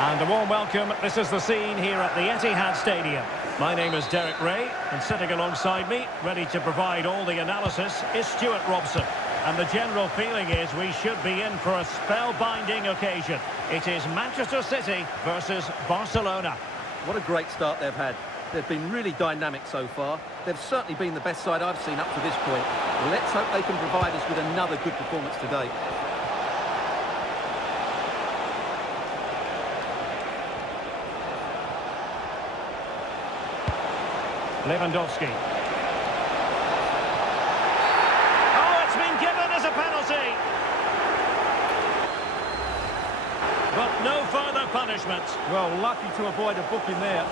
And a warm welcome. This is the scene here at the Etihad Stadium. My name is Derek Ray, and sitting alongside me, ready to provide all the analysis, is Stuart Robson. And the general feeling is we should be in for a spellbinding occasion. It is Manchester City versus Barcelona. What a great start they've had. They've been really dynamic so far. They've certainly been the best side I've seen up to this point. Let's hope they can provide us with another good performance today. Lewandowski. Oh, it's been given as a penalty. But no further punishment. Well, lucky to avoid a booking there.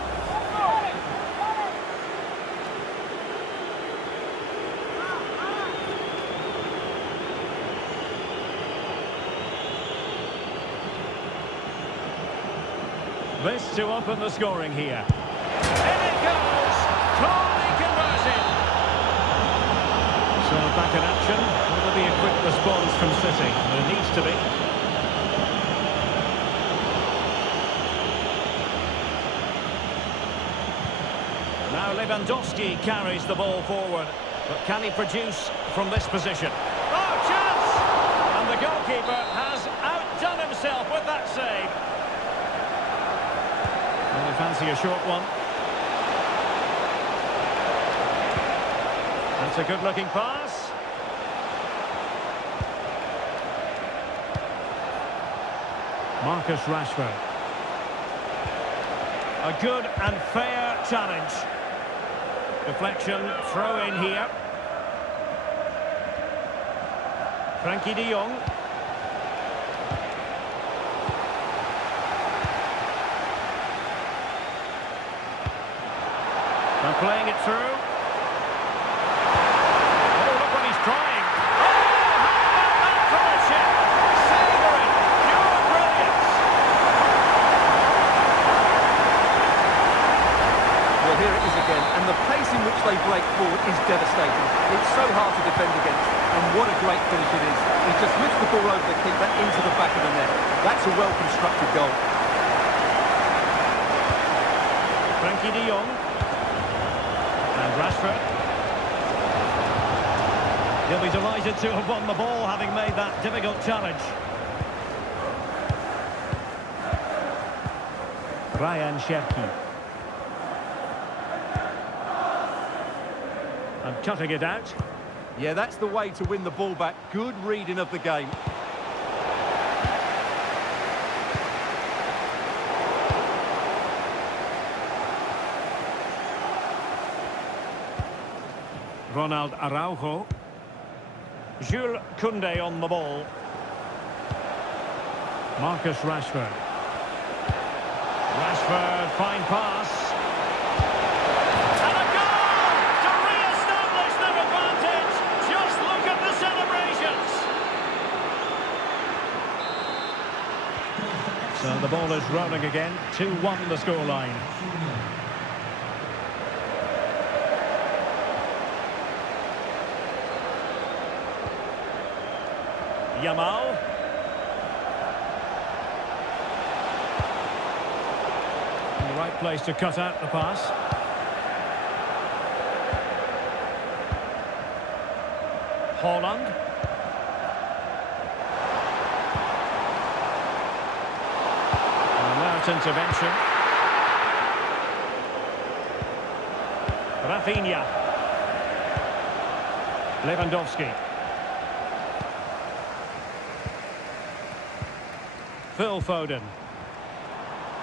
This to open the scoring here. In it goes! Totally converted! So back in action. Will there be a quick response from City? There needs to be. Now Lewandowski carries the ball forward. But can he produce from this position? Oh, chance! And the goalkeeper has outdone himself with that save. Well, they fancy a short one. That's a good-looking pass. Marcus Rashford. A good and fair challenge. Deflection, throw in here. Frankie de Jong. And playing it through. Oh, look what he's trying. Oh, how about that fellowship? Savouring, pure brilliance. Well, here it is again, and the pace in which they break forward is devastating. It's so hard to defend against, and what a great finish it is. He just lifts the ball over the keeper into the back of the net. That's a well-constructed goal. Frankie de Jong. And Rashford. He'll be delighted to have won the ball, having made that difficult challenge. Ryan Cherki. And cutting it out. Yeah, that's the way to win the ball back. Good reading of the game. Ronald Araujo. Jules Koundé on the ball. Marcus Rashford. Rashford, fine pass. And a goal to re-establish their advantage. Just look at the celebrations. So the ball is rolling again. 2-1 the scoreline. Yamal. In the right place to cut out the pass. Haaland. And now it's intervention. Rafinha. Lewandowski. Phil Foden.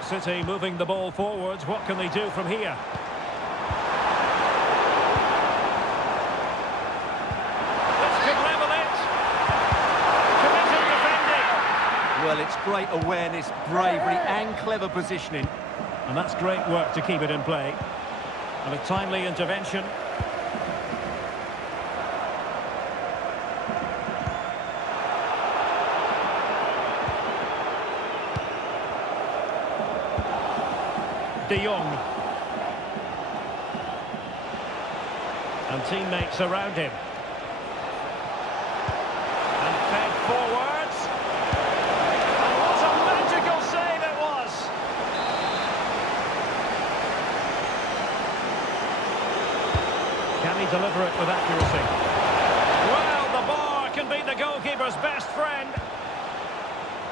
City moving the ball forwards. What can they do from here? This could level it. Committed defending. Well, it's great awareness, bravery and clever positioning. And that's great work to keep it in play. And a timely intervention. De Jong. And teammates around him. And fed forwards. And what a magical save it was.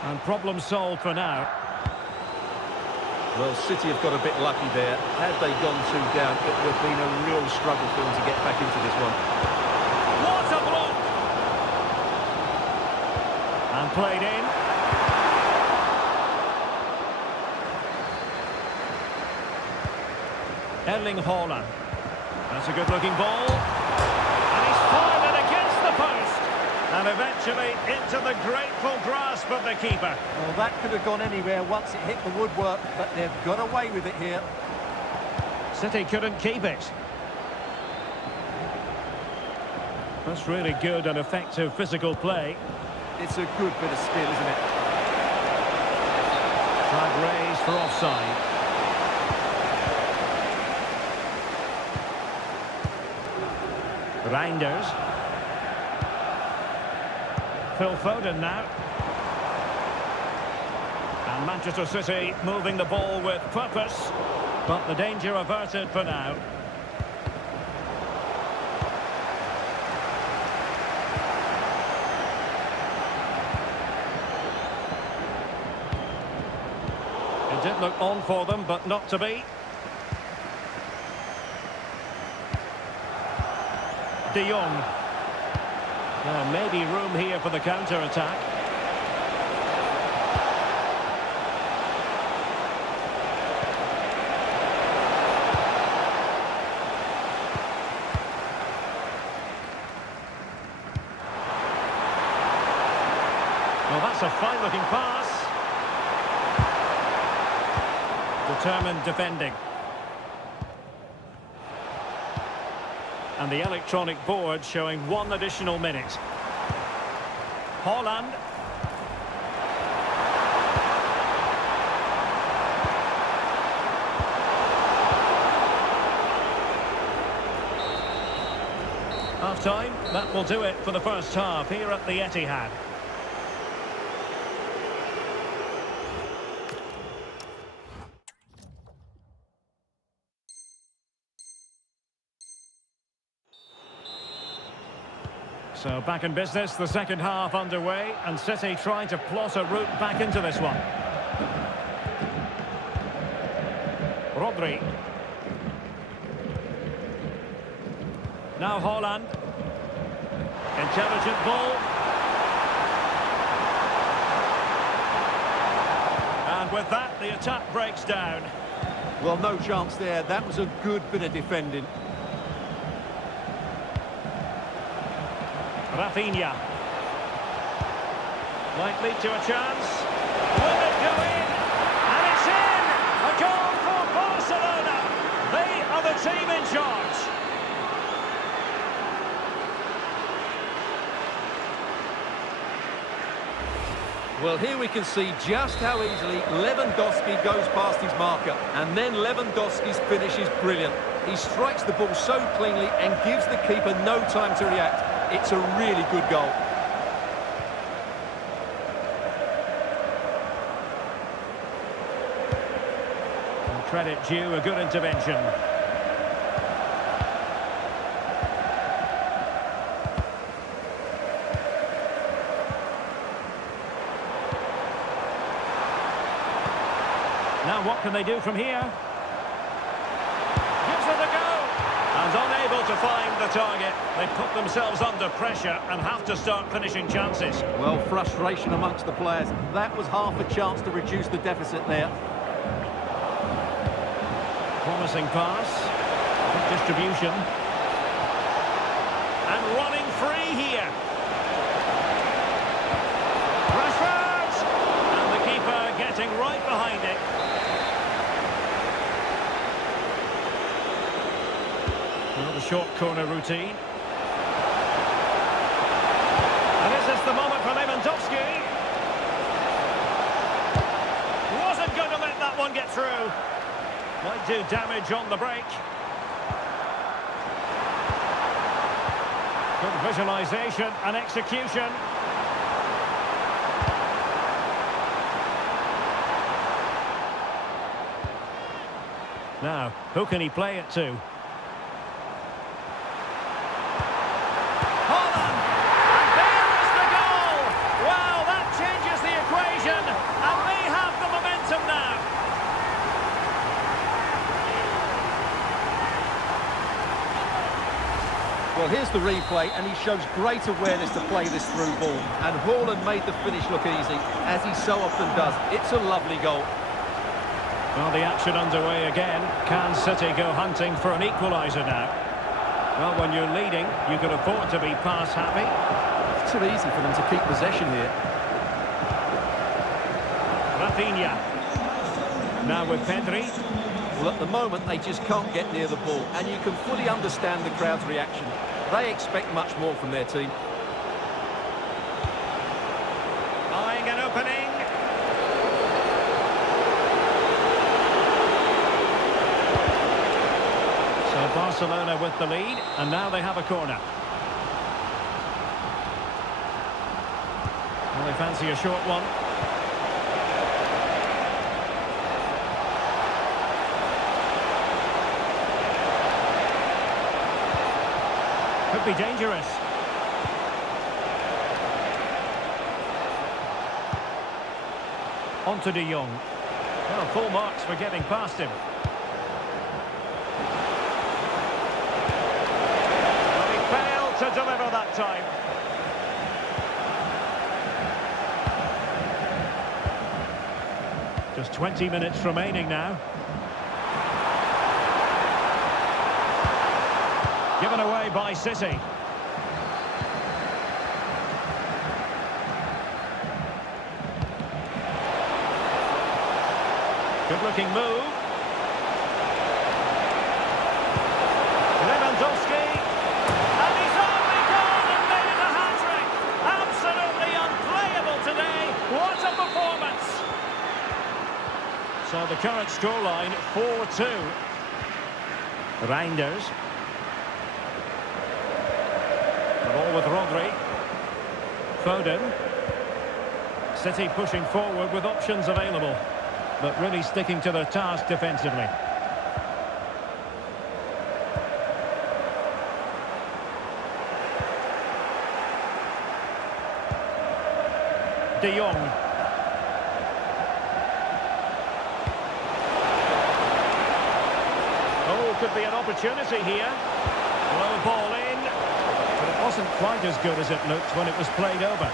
And problem solved for now. Well, City have got a bit lucky there. Had they gone 2 down, it would have been a real struggle for them to get back into this one. What a block! And played in. Erling Haaland. That's a good-looking ball. And he's fired it against the post. And eventually into the grateful grasp of the keeper. Well, that could have gone anywhere once it hit the woodwork, but they've got away with it here. City couldn't keep it. That's really good and effective physical play. It's a good bit of skill, isn't it? Flag raised for offside. Reinders. Phil Foden now. And Manchester City moving the ball with purpose, but the danger averted for now. It did look on for them, but not to be. De Jong. Maybe room here for the counter-attack. Well, that's a fine-looking pass. Determined defending. And the electronic board showing 1 additional minute. Haaland. Half-time, that will do it for the first half here at the Etihad. So back in business, the second half underway, and City trying to plot a route back into this one. Rodri. Now Haaland. Intelligent ball. And with that, the attack breaks down. Well, no chance there. That was a good bit of defending. Rafinha. Might lead to a chance. Will it go in? And it's in! A goal for Barcelona! They are the team in charge. Well, here we can see just how easily Lewandowski goes past his marker. And then Lewandowski's finish is brilliant. He strikes the ball so cleanly and gives the keeper no time to react. It's a really good goal. And credit due, a good intervention. Now what can they do from here? Gives it a go! And unable to find the target. They put themselves under pressure and have to start finishing chances. Well, frustration amongst the players. That was half a chance to reduce the deficit there. Promising pass. Good distribution. And running free here. Rashford! And the keeper getting right behind it. Well, the short corner routine. And this is the moment for Lewandowski. Wasn't going to let that one get through. Might do damage on the break. Good visualisation and execution. Now, who can he play it to? Haaland! And there is the goal! Well, that changes the equation. Well, here's the replay, and he shows great awareness to play this through ball. And Haaland made the finish look easy, as he so often does. It's a lovely goal. Well, the action underway again. Can City go hunting for an equaliser now? Well, when you're leading, you can afford to be pass happy. It's too easy for them to keep possession here. Rafinha. Now with Pedri. Well, at the moment, they just can't get near the ball, and you can fully understand the crowd's reaction. They expect much more from their team. Eyeing an opening. So Barcelona with the lead, and now they have a corner. Well, they fancy a short one. Could be dangerous. On to De Jong. Well, full marks for getting past him. But he failed to deliver that time. Just 20 minutes remaining now. Given away by City. Good-looking move. Lewandowski. And he's only gone and made it a hat-trick. Absolutely unplayable today. What a performance. So the current scoreline, 4-2. Reinders. Ball with Rodri. Foden. City pushing forward with options available, but really sticking to their task defensively. De Jong. Oh, could be an opportunity here. Low ball in. But it wasn't quite as good as it looked when it was played over.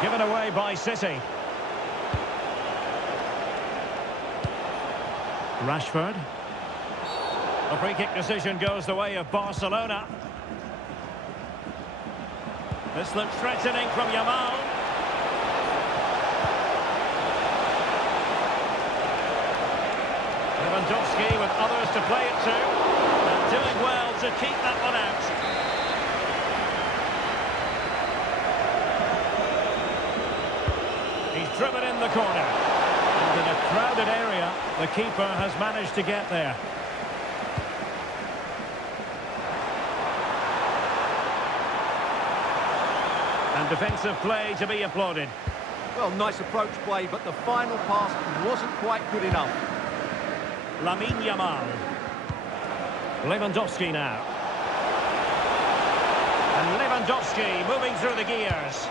Given away by City. Rashford. A free kick decision goes the way of Barcelona. This looks threatening from Yamal. Lewandowski with others to play it to. And doing well to keep that one out. He's driven in the corner. And in a crowded area, the keeper has managed to get there. And defensive play to be applauded. Well, nice approach play, but the final pass wasn't quite good enough. Lamine Yamal. Lewandowski now. And Lewandowski moving through the gears.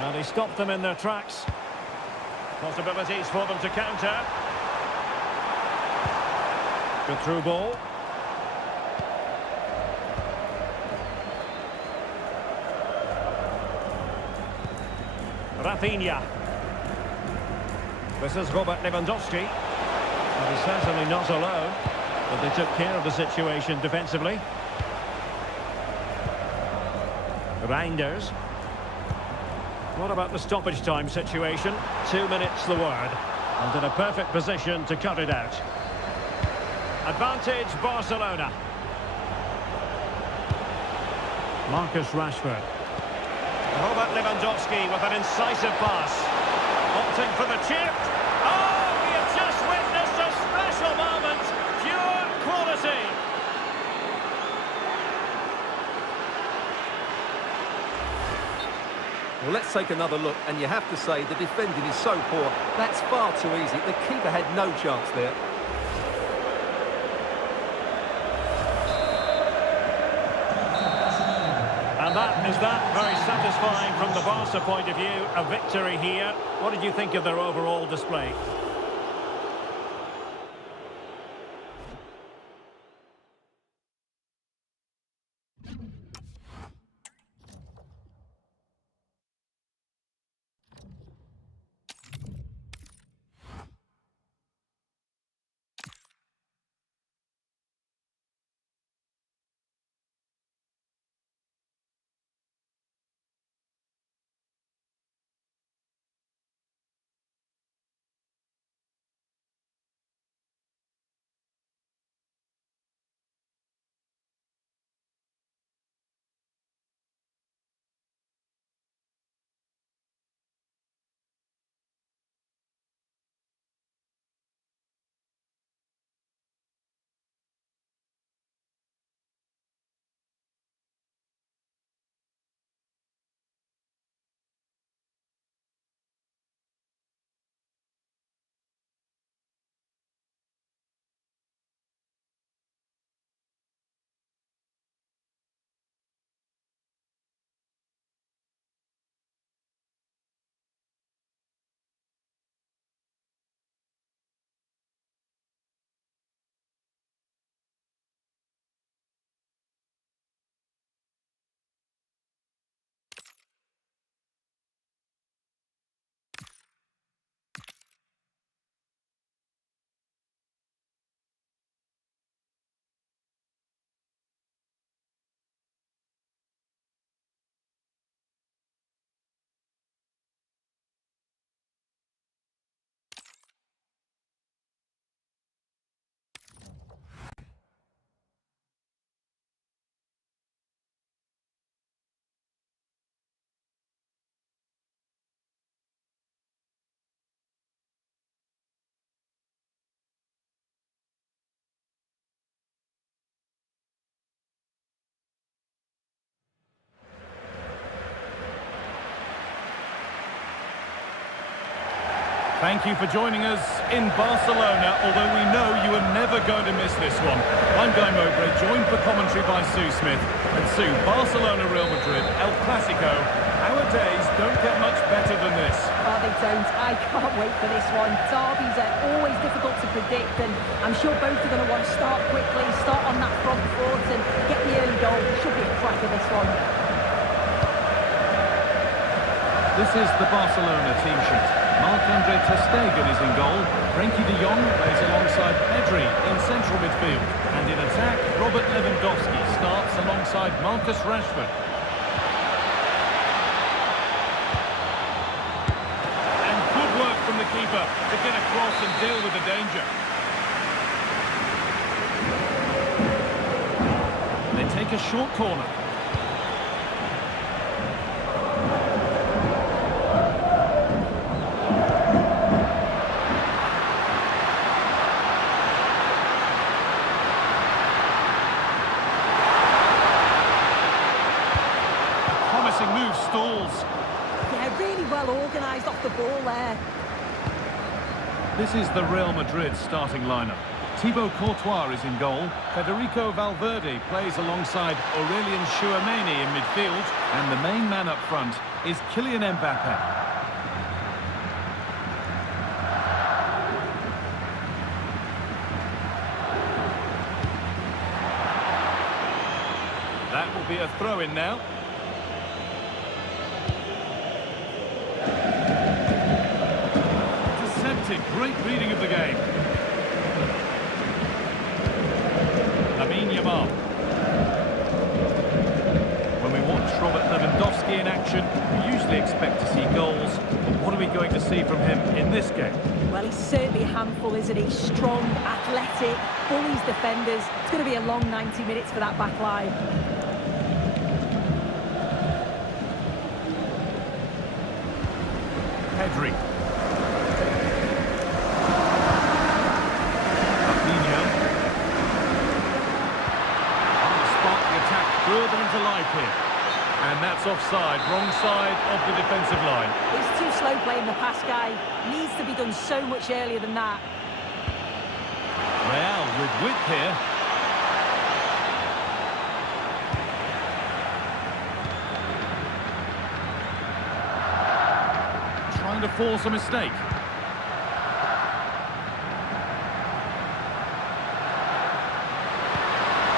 Well, he stopped them in their tracks. Possibilities for them to counter. Good through ball. Rafinha. This is Robert Lewandowski. Well, he's certainly not alone, but they took care of the situation defensively. Reinders. What about the stoppage time situation? 2 minutes the word. And in a perfect position to cut it out. Advantage Barcelona. Marcus Rashford. Robert Lewandowski with an incisive pass. Opting for the chip. Oh, we have just witnessed a special moment. Pure quality. Well, let's take another look, and you have to say the defending is so poor. That's far too easy. The keeper had no chance there. And that is that. Very satisfying from the Barca point of view. A victory here. What did you think of their overall display? Thank you for joining us in Barcelona, although we know you are never going to miss this one. I'm Guy Mowbray, joined for commentary by Sue Smith. And Sue, Barcelona, Real Madrid, El Clasico. Our days don't get much better than this. Oh, they don't. I can't wait for this one. Derbies are always difficult to predict, and I'm sure both are going to want to start quickly, start on that front foot and get the early goal. Should be a cracker, this one. This is the Barcelona team sheet. Marc-Andre ter Stegen is in goal. Frenkie de Jong plays alongside Pedri in central midfield. And in attack, Robert Lewandowski starts alongside Marcus Rashford. And good work from the keeper to get across and deal with the danger. They take a short corner. Move stalls. Yeah, really well organised off the ball there. This is the Real Madrid starting lineup. Thibaut Courtois is in goal. Federico Valverde plays alongside Aurelien Tchouameni in midfield. And the main man up front is Kylian Mbappe. That will be a throw-in now. Great reading of the game. Lamine Yamal. When we watch Robert Lewandowski in action, we usually expect to see goals. But what are we going to see from him in this game? Well, he's certainly a handful, isn't he? Strong, athletic, bullies defenders. It's going to be a long 90 minutes for that back line. Pedri. Further into life here. And that's offside, wrong side of the defensive line. He's too slow playing the pass, guy. Needs to be done so much earlier than that. Real with width here. force a mistake.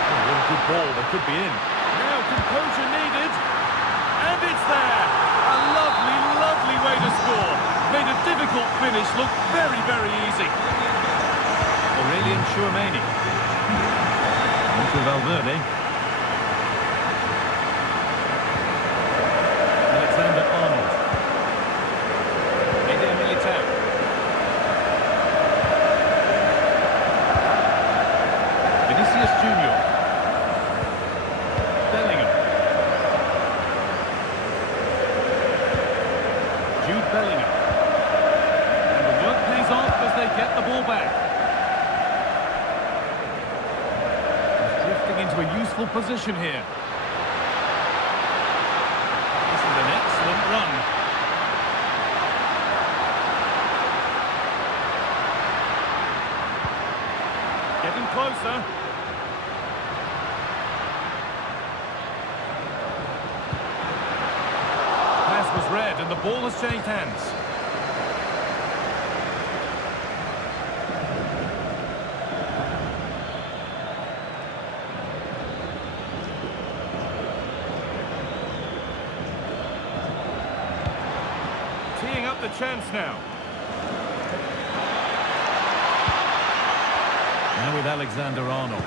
Oh, what a good ball, they could be in. Now composure needed, and it's there! A lovely, lovely way to score. Made a difficult finish look very, very easy. Aurelian Chouameni. Onto Valverde. Alexander-Arnold. Eder Militao. Vinicius Junior. Bellingham. Jude Bellingham. And the work pays off as they get the ball back. He's drifting into a useful position here. This is an excellent run. Getting closer. Pass was read and the ball has changed hands. Teeing up the chance now. Now with Alexander-Arnold.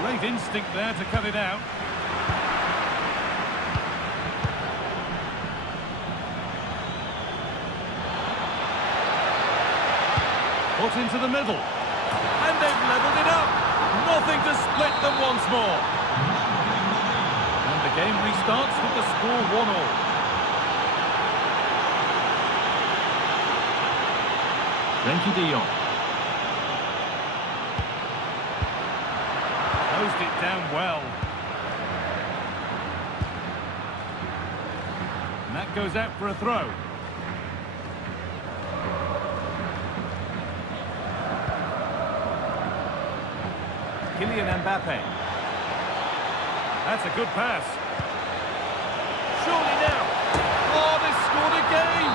Great instinct there to cut it out. Put into the middle. And they've levelled it up. Nothing to split them once more. And the game restarts with the score 1-1. Frenkie de Jong. Closed it down well. And that goes out for a throw. Kylian Mbappe. That's a good pass. Surely now. Oh, they scored again.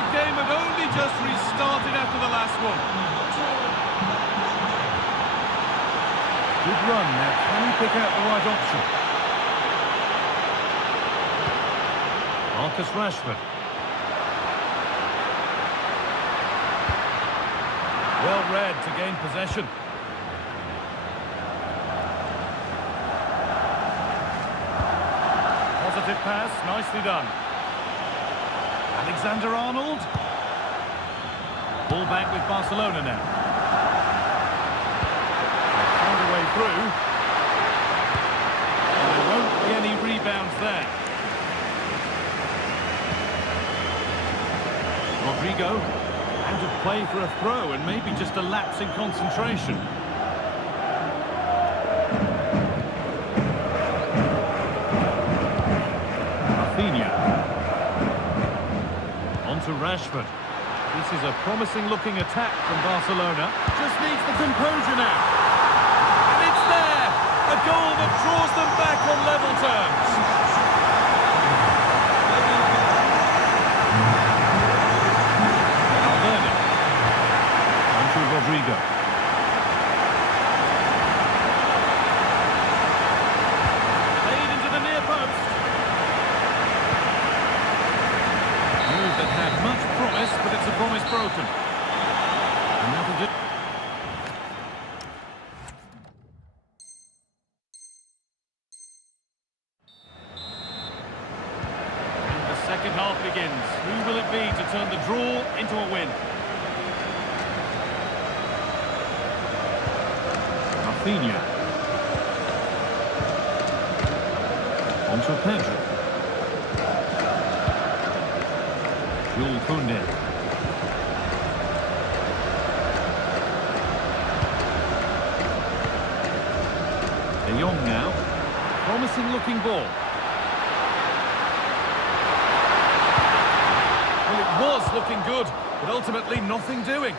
The game had only just restarted after the last one. Good run. Now, can he pick out the right option? Marcus Rashford. Well read to gain possession. Positive pass, nicely done. Alexander-Arnold. Ball back with Barcelona now. They found a way through. And there won't be any rebounds there. Rodrigo. Out of play for a throw and maybe just a lapse in concentration. To Rashford. This is a promising looking attack from Barcelona. Just needs the composure now. And it's there! A goal that draws them back on level terms. Valverde. On to Rodrigo. Played into the near post. That had much promise, but it's a promise broken. And that'll do. And the second half begins. Who will it be to turn the draw into a win? Rafinha. On to Pedro. Jules Koundé. De Jong now. Promising looking ball. Well, it was looking good, but ultimately nothing doing.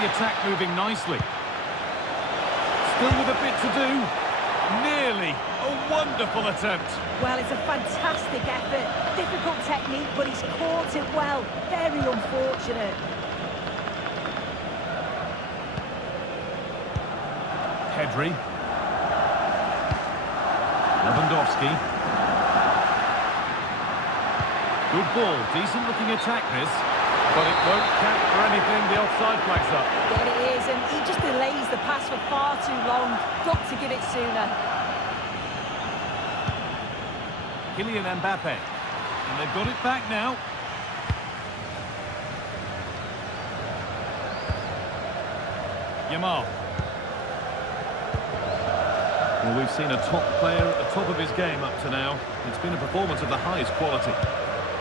the attack moving nicely. Still with a bit to do. Nearly. A wonderful attempt. Well, it's a fantastic effort. Difficult technique, but he's caught it well. Very unfortunate. Pedri. Lewandowski. Good ball. Decent looking attack this. But it won't count for anything. The offside flag's up. Yeah, it is, and he just delays the pass for far too long. Got to give it sooner. Kylian Mbappe. And they've got it back now. Yamal. Well, we've seen a top player at the top of his game up to now. It's been a performance of the highest quality.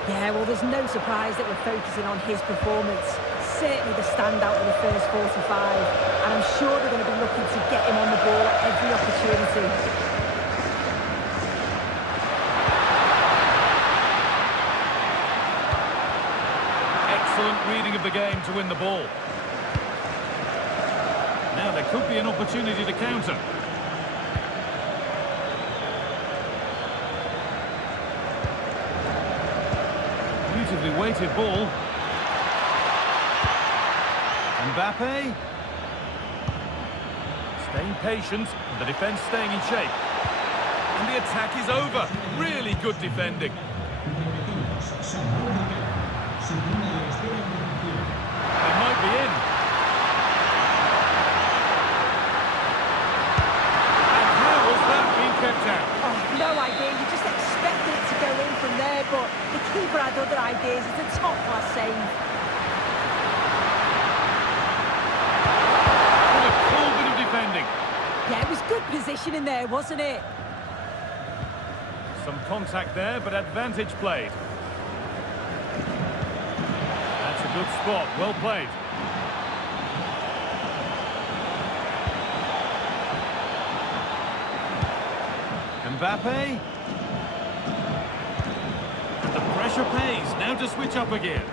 Yeah, well, there's no surprise that we're focusing on his performance. Certainly the standout of the first 45. And I'm sure they're going to be looking to get him on the ball at every opportunity. Excellent reading of the game to win the ball. Now there could be an opportunity to counter. Beautifully weighted ball. Mbappe. Staying patient, the defence staying in shape. And the attack is over. Really good defending. They might be in. And how has that been kept out? Oh, no idea. You just expected it to go in from there, but the keeper had other ideas. It's a top-class save. What a cool bit of defending. Yeah, it was good positioning there, wasn't it? Some contact there, but advantage played. That's a good spot. Well played. Mbappe. And the pressure pays. Now to switch up again.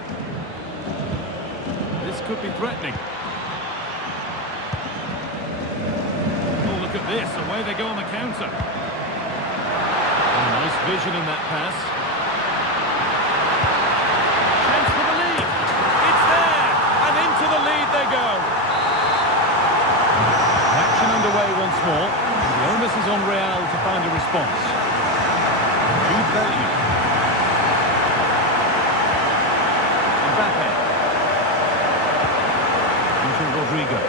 This could be threatening. Oh, look at this. Away they go on the counter. Oh, nice vision in that pass. Chance for the lead. It's there. And into the lead they go. Action underway once more. The onus is on Real to find a response. Jude Bellingham. Mbappe. Into Rodrigo.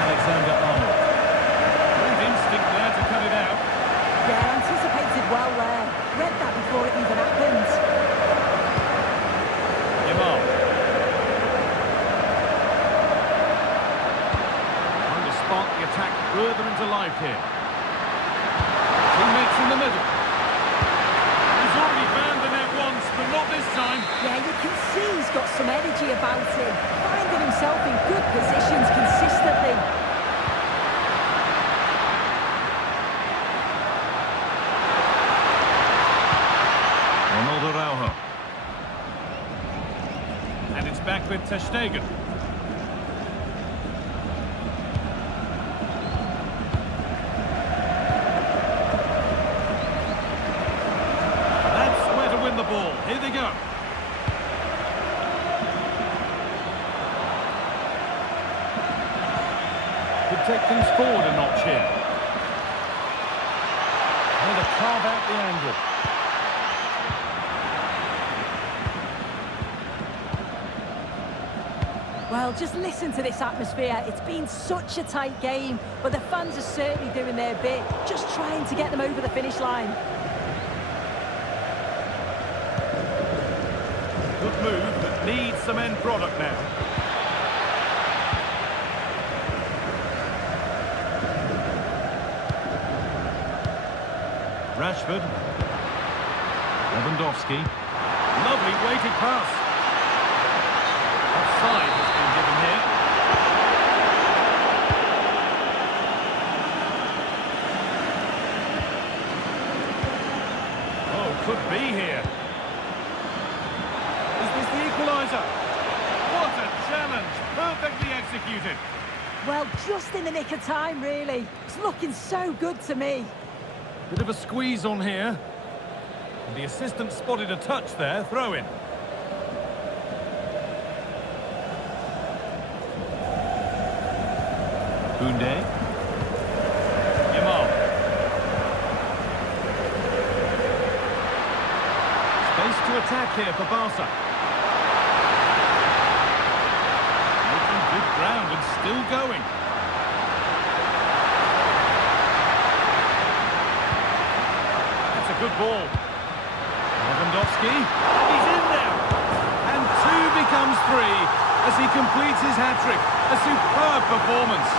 Alexander-Arnold. Great instinct there to cut it out. Yeah, anticipated well there. Read that before it even happened. Yamal. Trying to spark the attack further into life here. Teammates in the middle. He's already found the net once, but not this time. Yeah, you can see he's got some energy about him. Finding himself in good positions consistently. Ronaldo Araujo. And it's back with Ter Stegen. That's where to win the ball. Here they go. Could take things forward a notch here. Trying to carve out the angle. Well, just listen to this atmosphere. It's been such a tight game, but the fans are certainly doing their bit, just trying to get them over the finish line. Good move, but needs some end product now. Rashford. Lewandowski. Lovely weighted pass. Offside has been given here. Oh, could be here. Is this the equaliser? What a challenge, perfectly executed. Well, just in the nick of time, really. It's looking so good to me. Bit of a squeeze on here. And the assistant spotted a touch there, throw in. Koundé. Yamal. Space to attack here for Barca. Making good ground and still going. That's a good ball. Lewandowski. And he's in there. And 2 becomes 3 as he completes his hat-trick. A superb performance.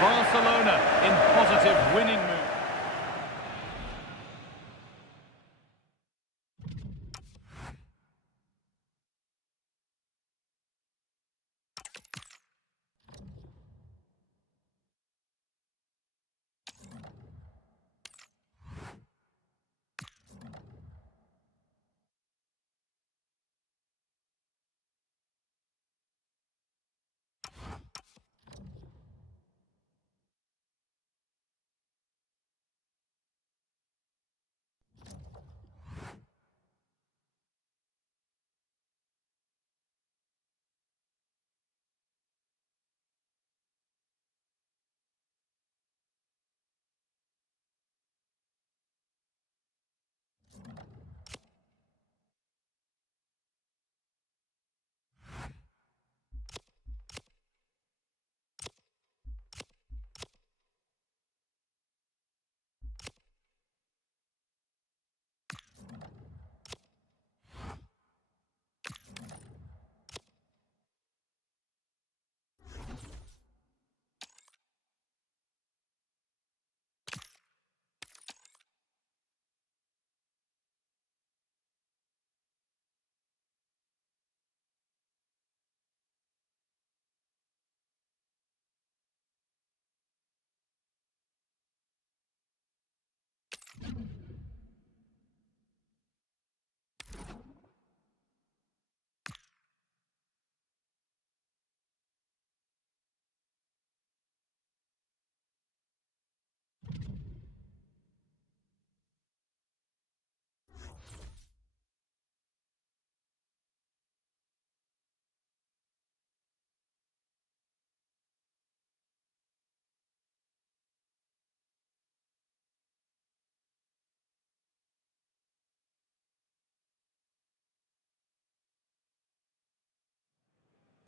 Barcelona in positive winning mood.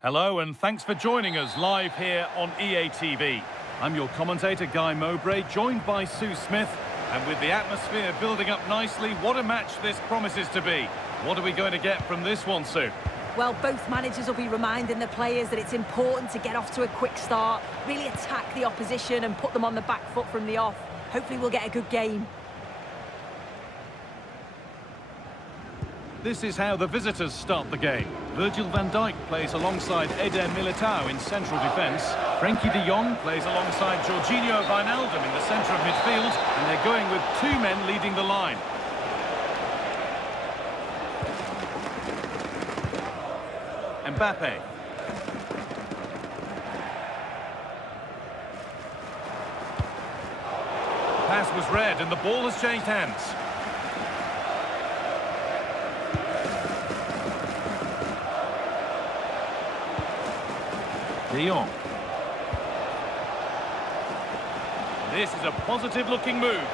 Hello and thanks for joining us live here on EA TV. I'm your commentator Guy Mowbray, joined by Sue Smith. And with the atmosphere building up nicely, what a match this promises to be. What are we going to get from this one, Sue? Well, both managers will be reminding the players that it's important to get off to a quick start, really attack the opposition and put them on the back foot from the off. Hopefully we'll get a good game. This is how the visitors start the game. Virgil van Dijk plays alongside Eder Militao in central defence. Frenkie de Jong plays alongside Jorginho Wijnaldum in the centre of midfield. And they're going with 2 men leading the line. Mbappe. The pass was read and the ball has changed hands. De Jong. This is a positive-looking move.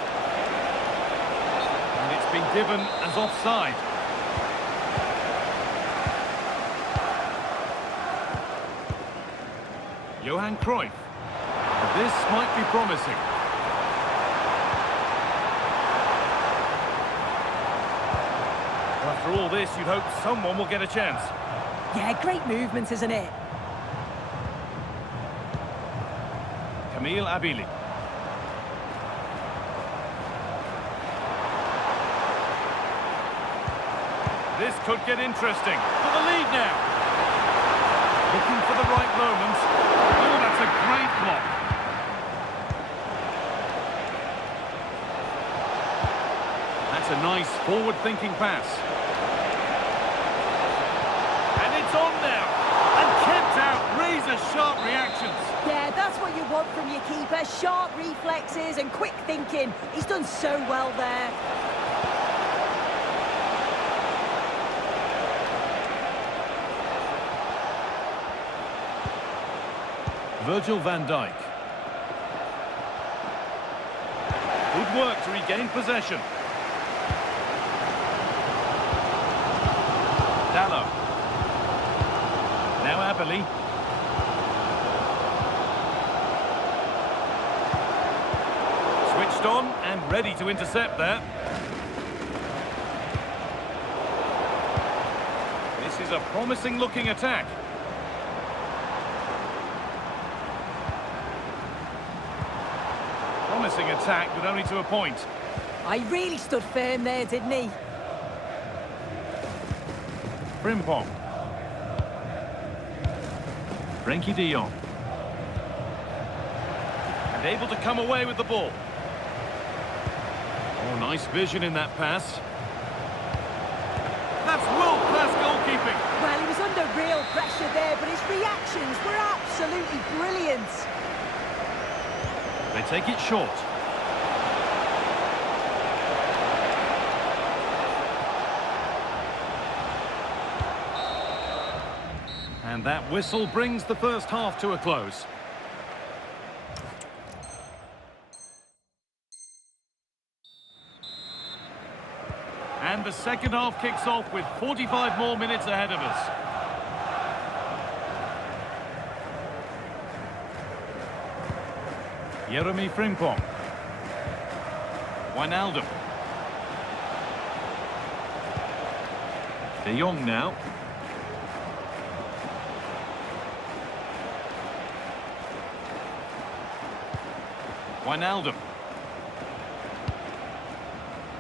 And it's been given as offside. Johan Cruyff. This might be promising. After all this, you'd hope someone will get a chance. Yeah, great movement, isn't it? Camille Abili. This could get interesting. For the lead now. Looking for the right moment. Oh, that's a great block. That's a nice forward-thinking pass. And it's on now. And kept out. Razor-sharp reactions. Yeah, that's what you want from your keeper. Sharp reflexes and quick thinking. He's done so well there. Virgil van Dijk. Good work to regain possession. Dallo. Now Abili. Switched on and ready to intercept there. This is a promising looking attack. Promising attack, but only to a point. I really stood firm there, didn't he? Frimpong. Frenkie de Jong. And able to come away with the ball. Oh, nice vision in that pass. That's world-class goalkeeping. Well, he was under real pressure there, but his reactions were absolutely brilliant. They take it short. And that whistle brings the first half to a close. And the second half kicks off with 45 more minutes ahead of us. Jeremy Frimpong. Wijnaldum. De Jong now. Wijnaldum.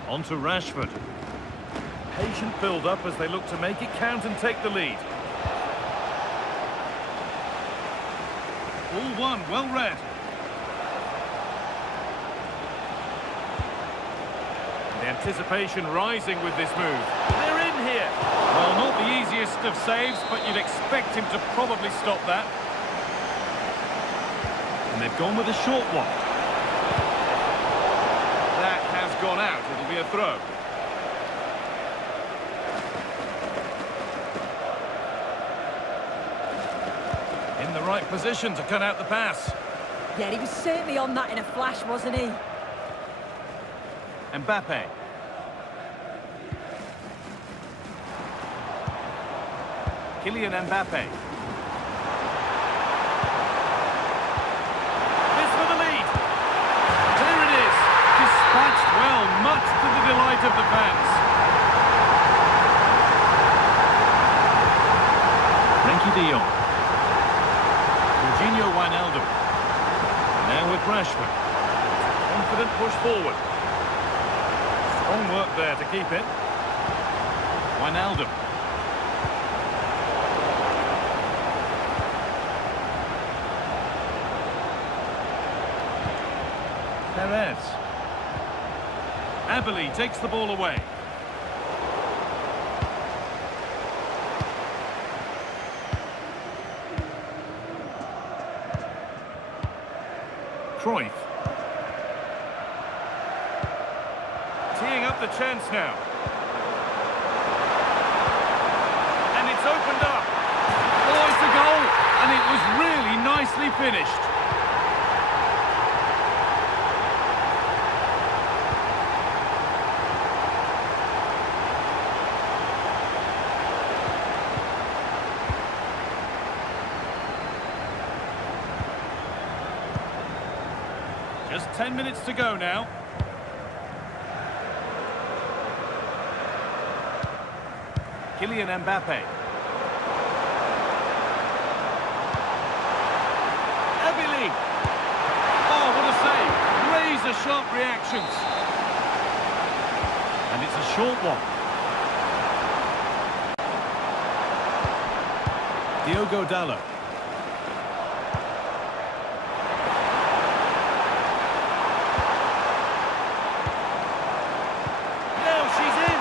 On to Rashford. Patient build-up as they look to make it count and take the lead. All one, well read. The anticipation rising with this move. They're in here. Well, not the easiest of saves, but you'd expect him to probably stop that. And they've gone with a short one. That has gone out. It'll be a throw. In the right position to cut out the pass. Yeah, he was certainly on that in a flash, wasn't he? Mbappe. Kylian Mbappe. This for the lead. There it is. Dispatched well, much to the delight of the fans. Frenkie de Jong. Jorginho Wijnaldum. Now with Rashford. Confident push forward. Strong work there to keep it. Wijnaldum. Perez. Abili takes the ball away. Cruyff. Teeing up the chance now. And it's opened up. Oh, it's a goal. And it was really nicely finished. Just 10 minutes to go now. Kylian Mbappe. Abili. sharp reactions. And it's a short one. Diogo Dalot. Now she's in.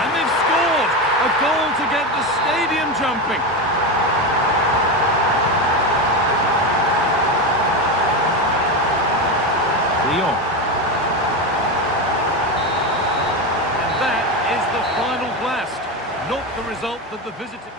And they've scored. A goal to get the stadium jumping. Lyon. And that is the final blast. Not the result that the visitor...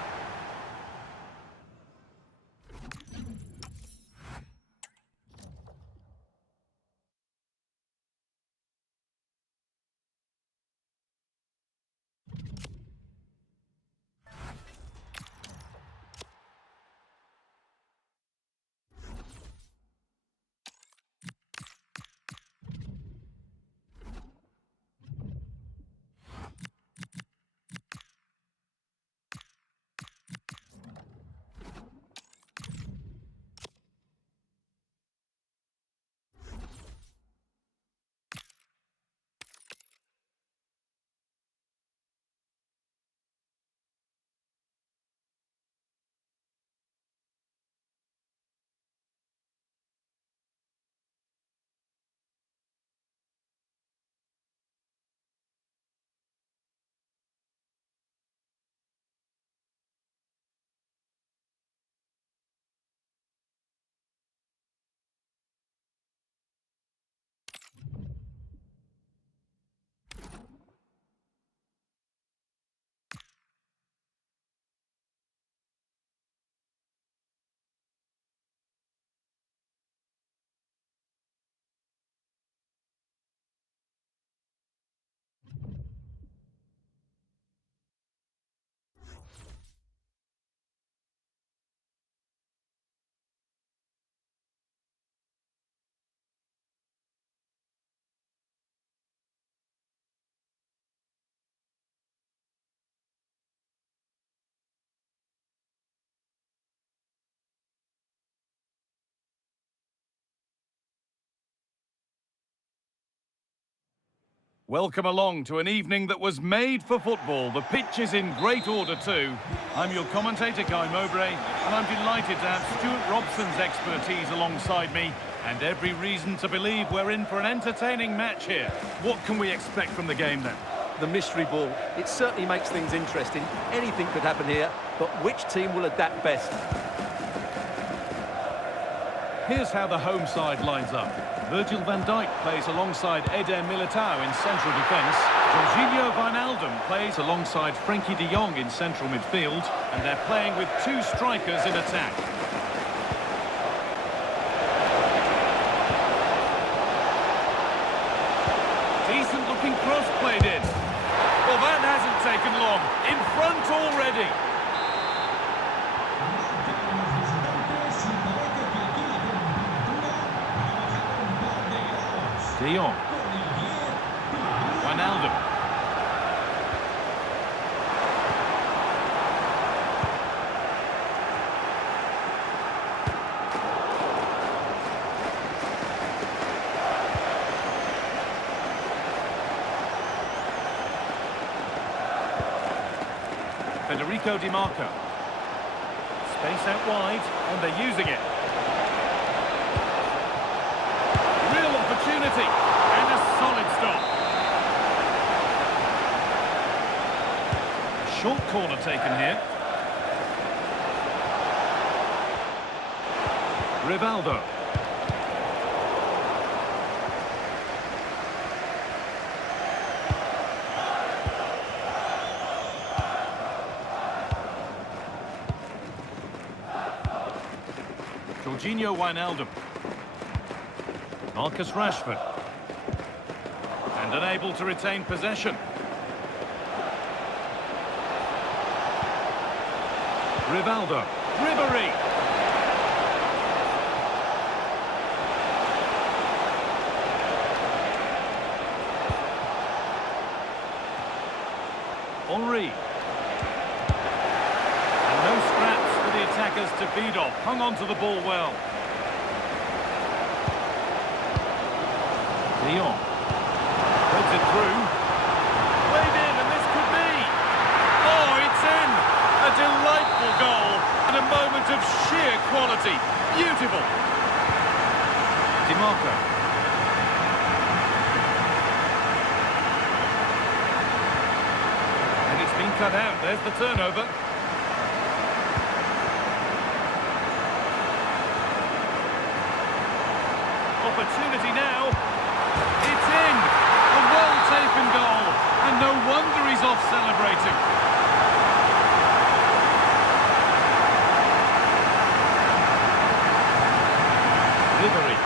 Welcome along to an evening that was made for football. The pitch is in great order too. I'm your commentator, Guy Mowbray, and I'm delighted to have Stuart Robson's expertise alongside me, and every reason to believe we're in for an entertaining match here. What can we expect from the game then? The mystery ball. It certainly makes things interesting. Anything could happen here, but which team will adapt best? Here's how the home side lines up. Virgil van Dijk plays alongside Eder Militao in central defence. Jorginho Wijnaldum plays alongside Frenkie de Jong in central midfield. And they're playing with two strikers in attack. Decent looking cross played in. Well, that hasn't taken long. In front already. De Jong. Wijnaldum. Federico Di Marco. Space out wide, and they're using it. Real opportunity, and a solid stop. Short corner taken here. Rivaldo. Jorginho Wijnaldum. Marcus Rashford. And unable to retain possession. Rivaldo. Ribéry. Henry. And no scraps for the attackers to feed off. Hung on to the ball well. De De Jong. Puts it through. Played in, and this could be. Oh, it's in! A delightful goal and a moment of sheer quality. Beautiful. DiMarco. And it's been cut out. There's the turnover. Opportunity now. It's in. A well-taken goal. And no wonder he's off celebrating. Ribery.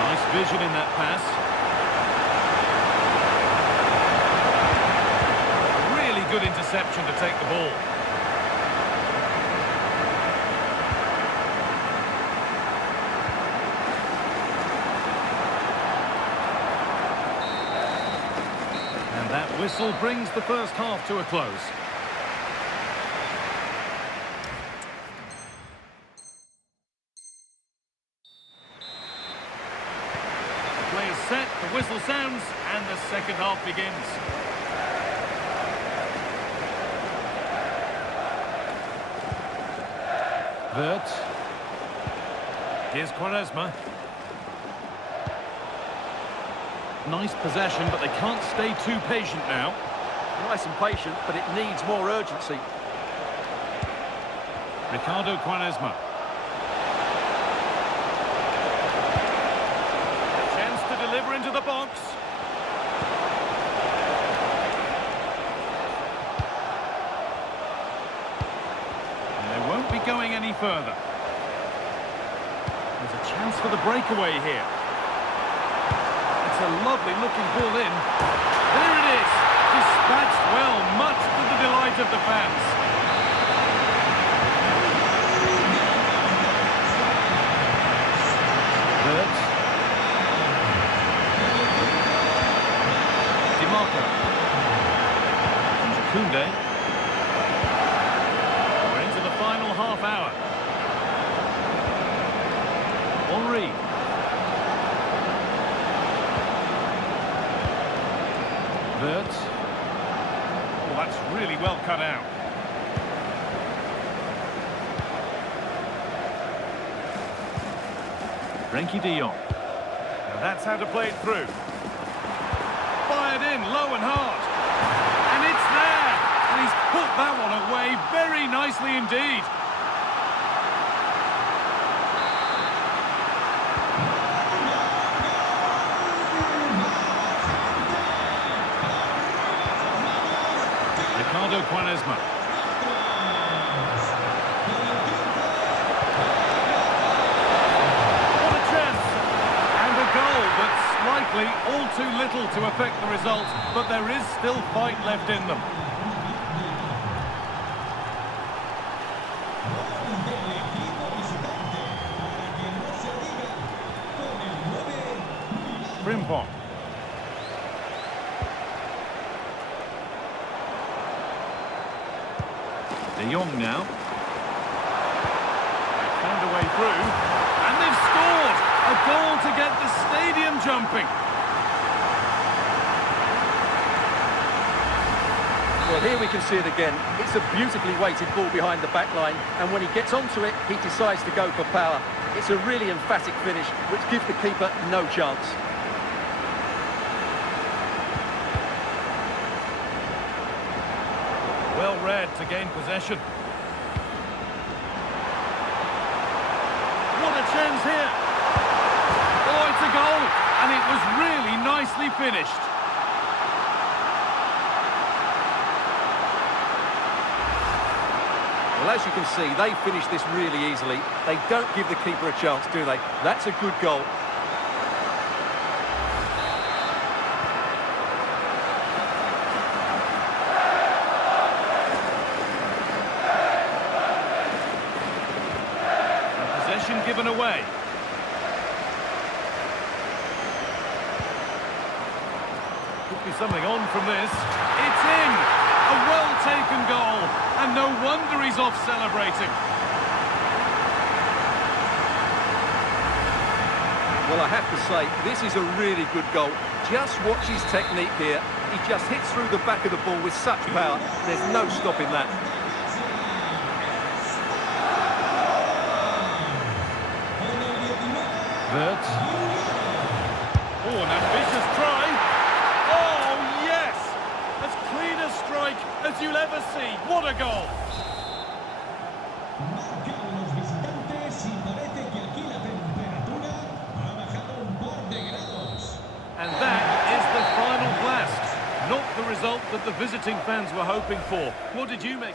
Nice vision in that pass. Really good interception to take the ball. And that whistle brings the first half to a close. Play is set, the whistle sounds, and the second half begins. Vert. Here's Quaresma. Nice possession, but they can't stay too patient now. Nice and patient, but it needs more urgency. Ricardo Quaresma. Chance to deliver into the box. And they won't be going any further. There's a chance for the breakaway here. It's a lovely looking ball in. There it is. Dispatched well, much to the delight of the fans. Vert. DiMarco. Koundé. We're into the final half hour. Henry. Vert. Oh, that's really well cut out. Frenkie de Jong. Now that's how to play it through. Fired in, low and hard. And it's there! And he's put that one away very nicely indeed. Ricardo Quaresma. What a chance! And a goal, but slightly all too little to affect the result, but there is still fight left in them. Frimpong. De Jong now. They've found a way through. And they've scored! A goal to get the stadium jumping. Well, here we can see it again. It's a beautifully weighted ball behind the back line, and when he gets onto it, he decides to go for power. It's a really emphatic finish, which gives the keeper no chance. Well read to gain possession. What a chance here! Oh, it's a goal! And it was really nicely finished. Well, as you can see, they finish this really easily. They don't give the keeper a chance, do they? That's a good goal. Given away. Could be something on from this. It's in! A well-taken goal, and no wonder he's off celebrating. Well, I have to say, this is a really good goal. Just watch his technique here. He just hits through the back of the ball with such power. There's no stopping that. Vert. Oh, an ambitious try. Oh, yes! As clean a strike as you'll ever see. What a goal! And that is the final blast. Not the result that the visiting fans were hoping for. What did you make?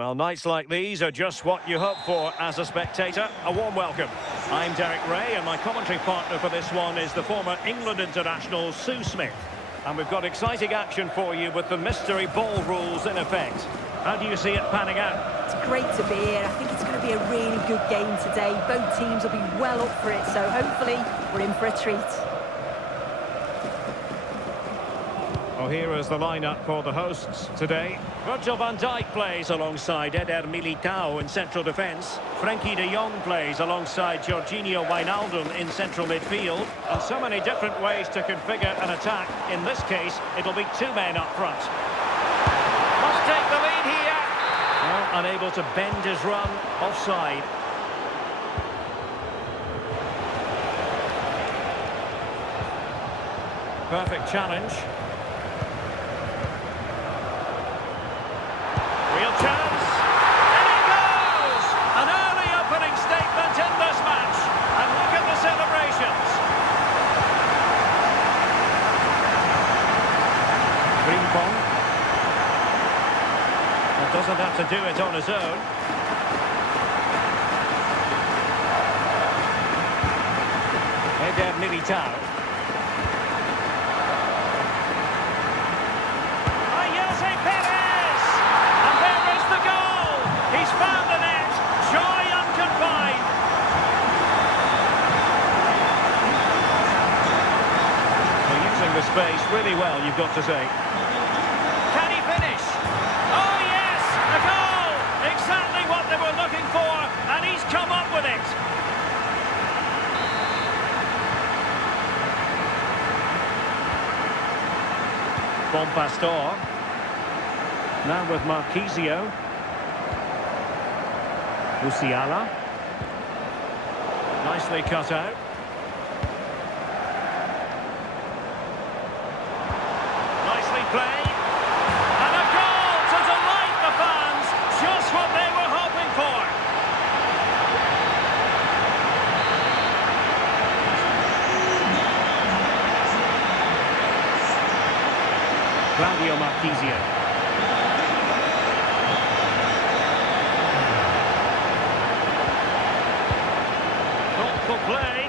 Well, nights like these are just what you hope for as a spectator. A warm welcome. I'm Derek Ray, and my commentary partner for this one is the former England international Sue Smith. And we've got exciting action for you with the mystery ball rules in effect. How do you see it panning out? It's great to be here. I think it's going to be a really good game today. Both teams will be well up for it, so hopefully we're in for a treat. Well, here is the lineup for the hosts today. Virgil van Dijk plays alongside Eder Militao in central defence. Frenkie de Jong plays alongside Jorginho Wijnaldum in central midfield. And so many different ways to configure an attack. In this case, it'll be two men up front. Must take the lead here. Well, unable to bend his run, offside. Perfect challenge. do it on his own. Eder Militao. Jose Perez! And there is the goal! He's found the net! Joy unconfined! They're using the space really well, you've got to say. Can he finish? Oh yes! A goal! Exactly what they were looking for, and he's come up with it! Bon Pastor. Now with Marquisio. Musiala. Nicely cut out. Nicely played. And a goal to delight the fans. Just what they were hoping for. Claudio Marquisio. Play.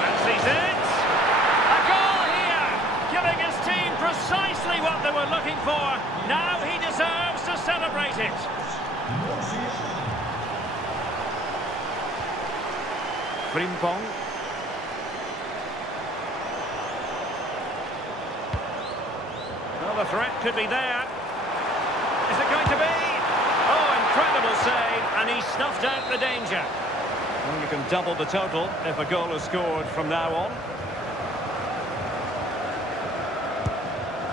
Fancies it. A goal here, giving his team precisely what they were looking for. Now he deserves to celebrate it. Frimpong. Well, the threat could be there. Is it going to be? Oh, incredible save, and he snuffed out the danger. Well, you can double the total if a goal is scored from now on.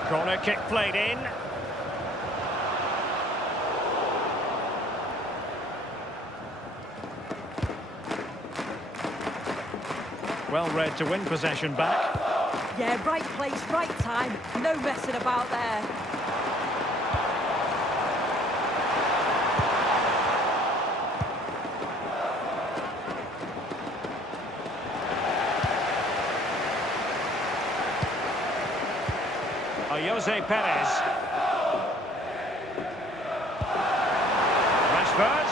Corner kick played in. Well read to win possession back. Yeah, right place, right time. No messing about there. Jose Perez. Rashford.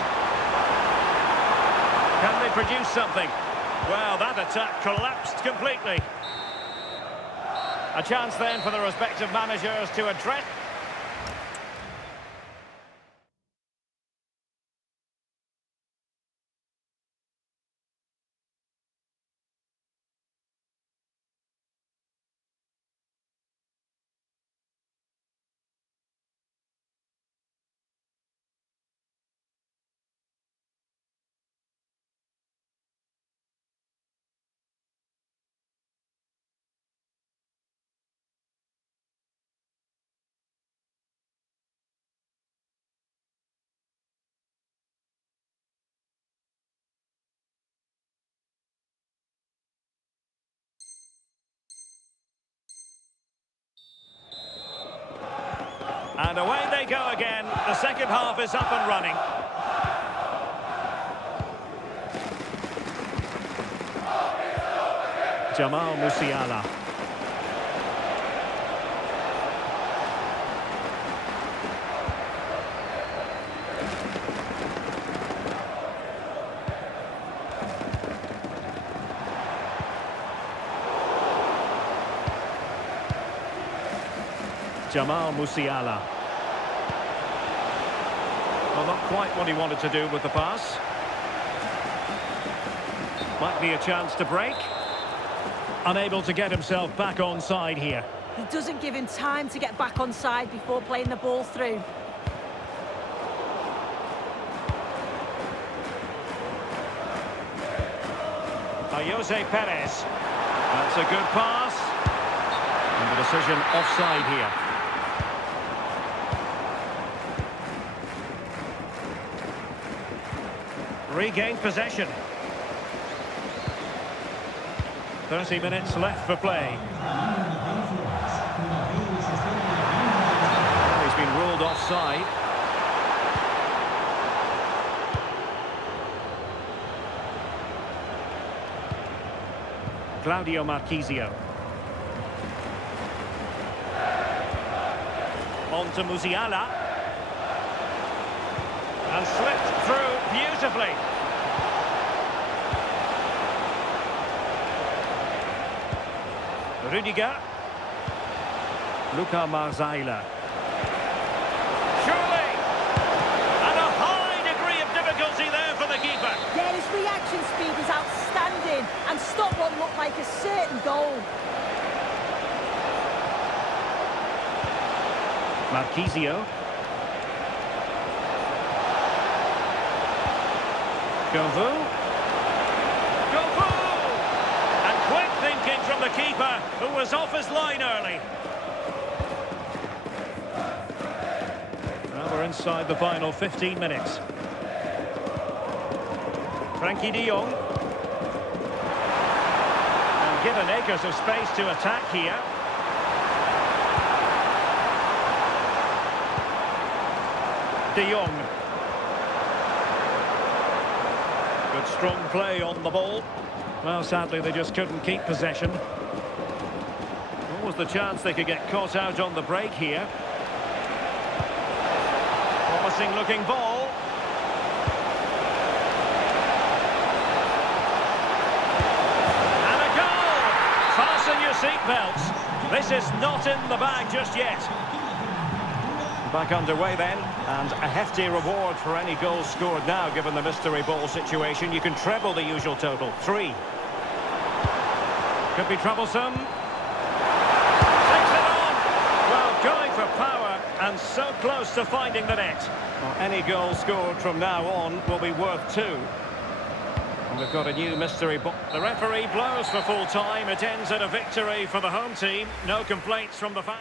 Can they produce something? Well, that attack collapsed completely. A chance then for the respective managers to address. And away they go again. The second half is up and running. Jamal Musiala. Jamal Musiala. Well, not quite what he wanted to do with the pass. Might be a chance to break. Unable to get himself back on side here. He doesn't give him time to get back on side before playing the ball through. Jose Perez. That's a good pass. And the decision offside here. Regained possession. 30 minutes left for play. Oh, he's been ruled offside. Claudio Marquisio. On to Musiala. And slipped through beautifully. Rudiger. Luka Marzala. Surely! And a high degree of difficulty there for the keeper. Yeah, his reaction speed is outstanding and stopped what looked like a certain goal. Marquisio. Govou. And quick thinking from the keeper, who was off his line early. Now we're inside the final 15 minutes. Frankie de Jong. And given acres of space to attack here. De Jong. Good strong play on the ball. Well, sadly, they just couldn't keep possession. What was the chance they could get caught out on the break here? Promising looking ball. And a goal! Fasten your seatbelts. This is not in the bag just yet. Back underway then, and a hefty reward for any goals scored now, given the mystery ball situation. You can treble the usual total, 3. Could be troublesome. Takes it on! Well, going for power, and so close to finding the net. Well, any goal scored from now on will be worth 2. And we've got a new mystery ball. The referee blows for full time. It ends at a victory for the home team. No complaints from the fans.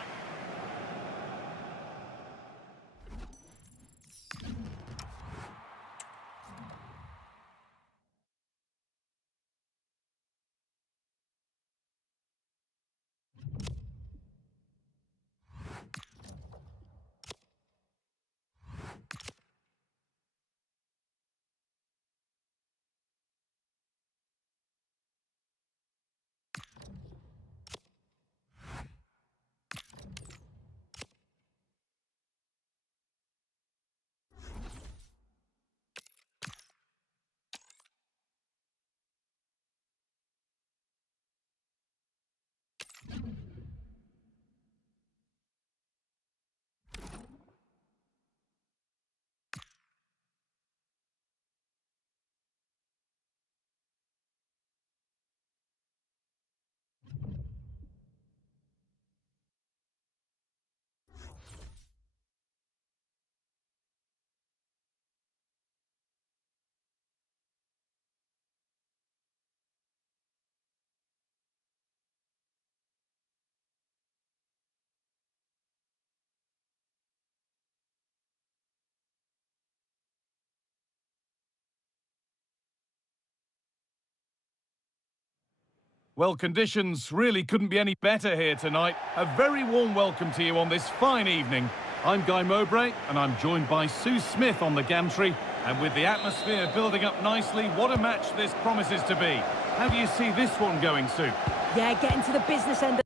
Well, conditions really couldn't be any better here tonight. A very warm welcome to you on this fine evening. I'm Guy Mowbray, and I'm joined by Sue Smith on the gantry. And with the atmosphere building up nicely, what a match this promises to be. How do you see this one going, Sue? Yeah, getting to the business end.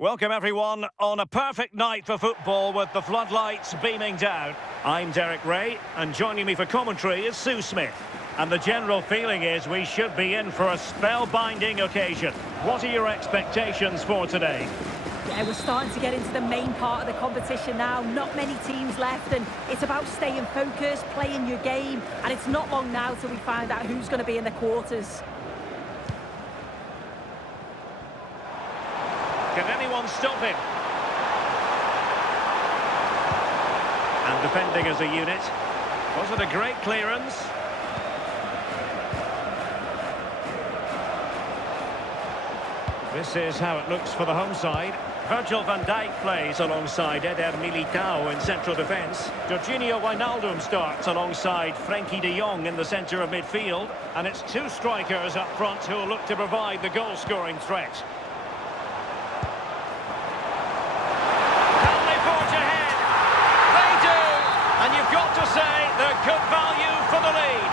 Welcome everyone on a perfect night for football with the floodlights beaming down. I'm Derek Ray and joining me for commentary is Sue Smith. And the general feeling is we should be in for a spellbinding occasion. What are your expectations for today? Yeah, we're starting to get into the main part of the competition now. Not many teams left, and it's about staying focused, playing your game, and it's not long now till we find out who's going to be in the quarters. Can anyone stop him? And defending as a unit. Was it a great clearance? This is how it looks for the home side. Virgil van Dijk plays alongside Eder Militao in central defence. Jorginho Wijnaldum starts alongside Frenkie de Jong in the centre of midfield. And it's two strikers up front who will look to provide the goal-scoring threat. Can they forge ahead? They do! And you've got to say they're good value for the lead.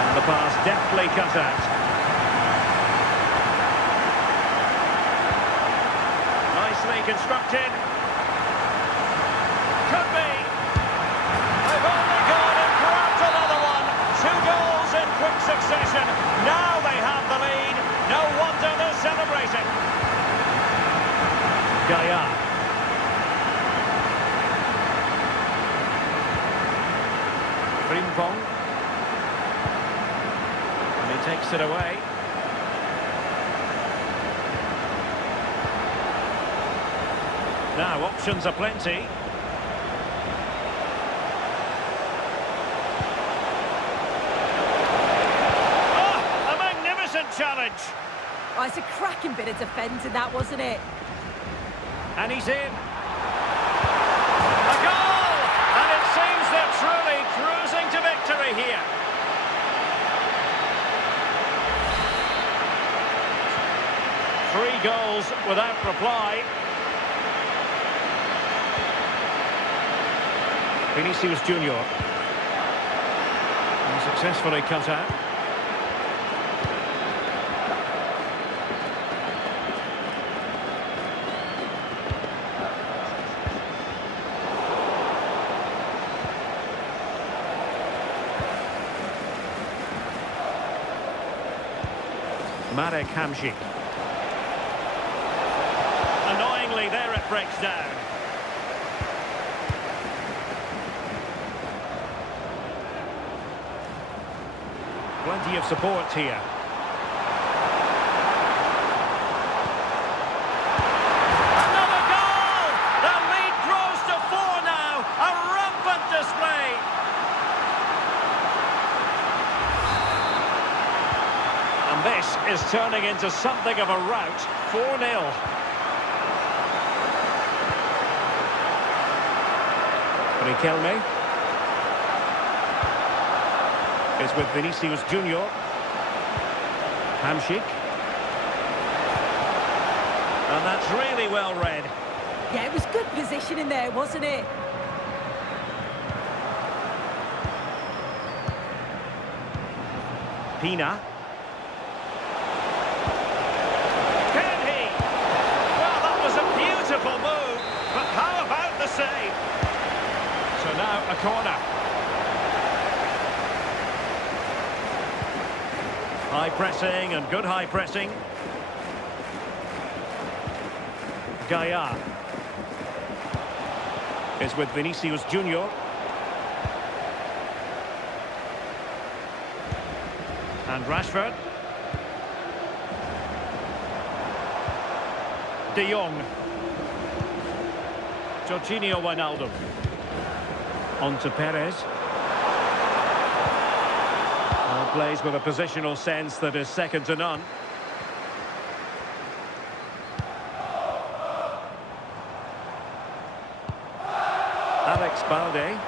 And the pass deftly cut out. Constructed. Could be. They've only gone and grabbed another one. 2 goals in quick succession. Now they have the lead. No wonder they're celebrating. Gaia. Frimpong. And he takes it away. Now, options are plenty. Oh, a magnificent challenge. Oh, it's a cracking bit of defending, that, wasn't it? And he's in. A goal! And it seems they're truly cruising to victory here. Three goals without reply. Vinicius Junior. And successfully cut out. Marek Hamšík. Annoyingly, there it breaks down. Plenty of support here. Another goal! The lead grows to 4 now. A rampant display. And this is turning into something of a rout. 4-0. Riquelme. Is with Vinicius Junior. Hamšík. And that's really well read. Yeah, it was good positioning there, wasn't it? Pina. Can he? Well, that was a beautiful move. But how about the save? So now a corner. High pressing and good high pressing. Gaia is with Vinicius Junior. And Rashford. De Jong. Jorginho Wijnaldum. On to Perez. Plays with a positional sense that is second to none. Alex Balde.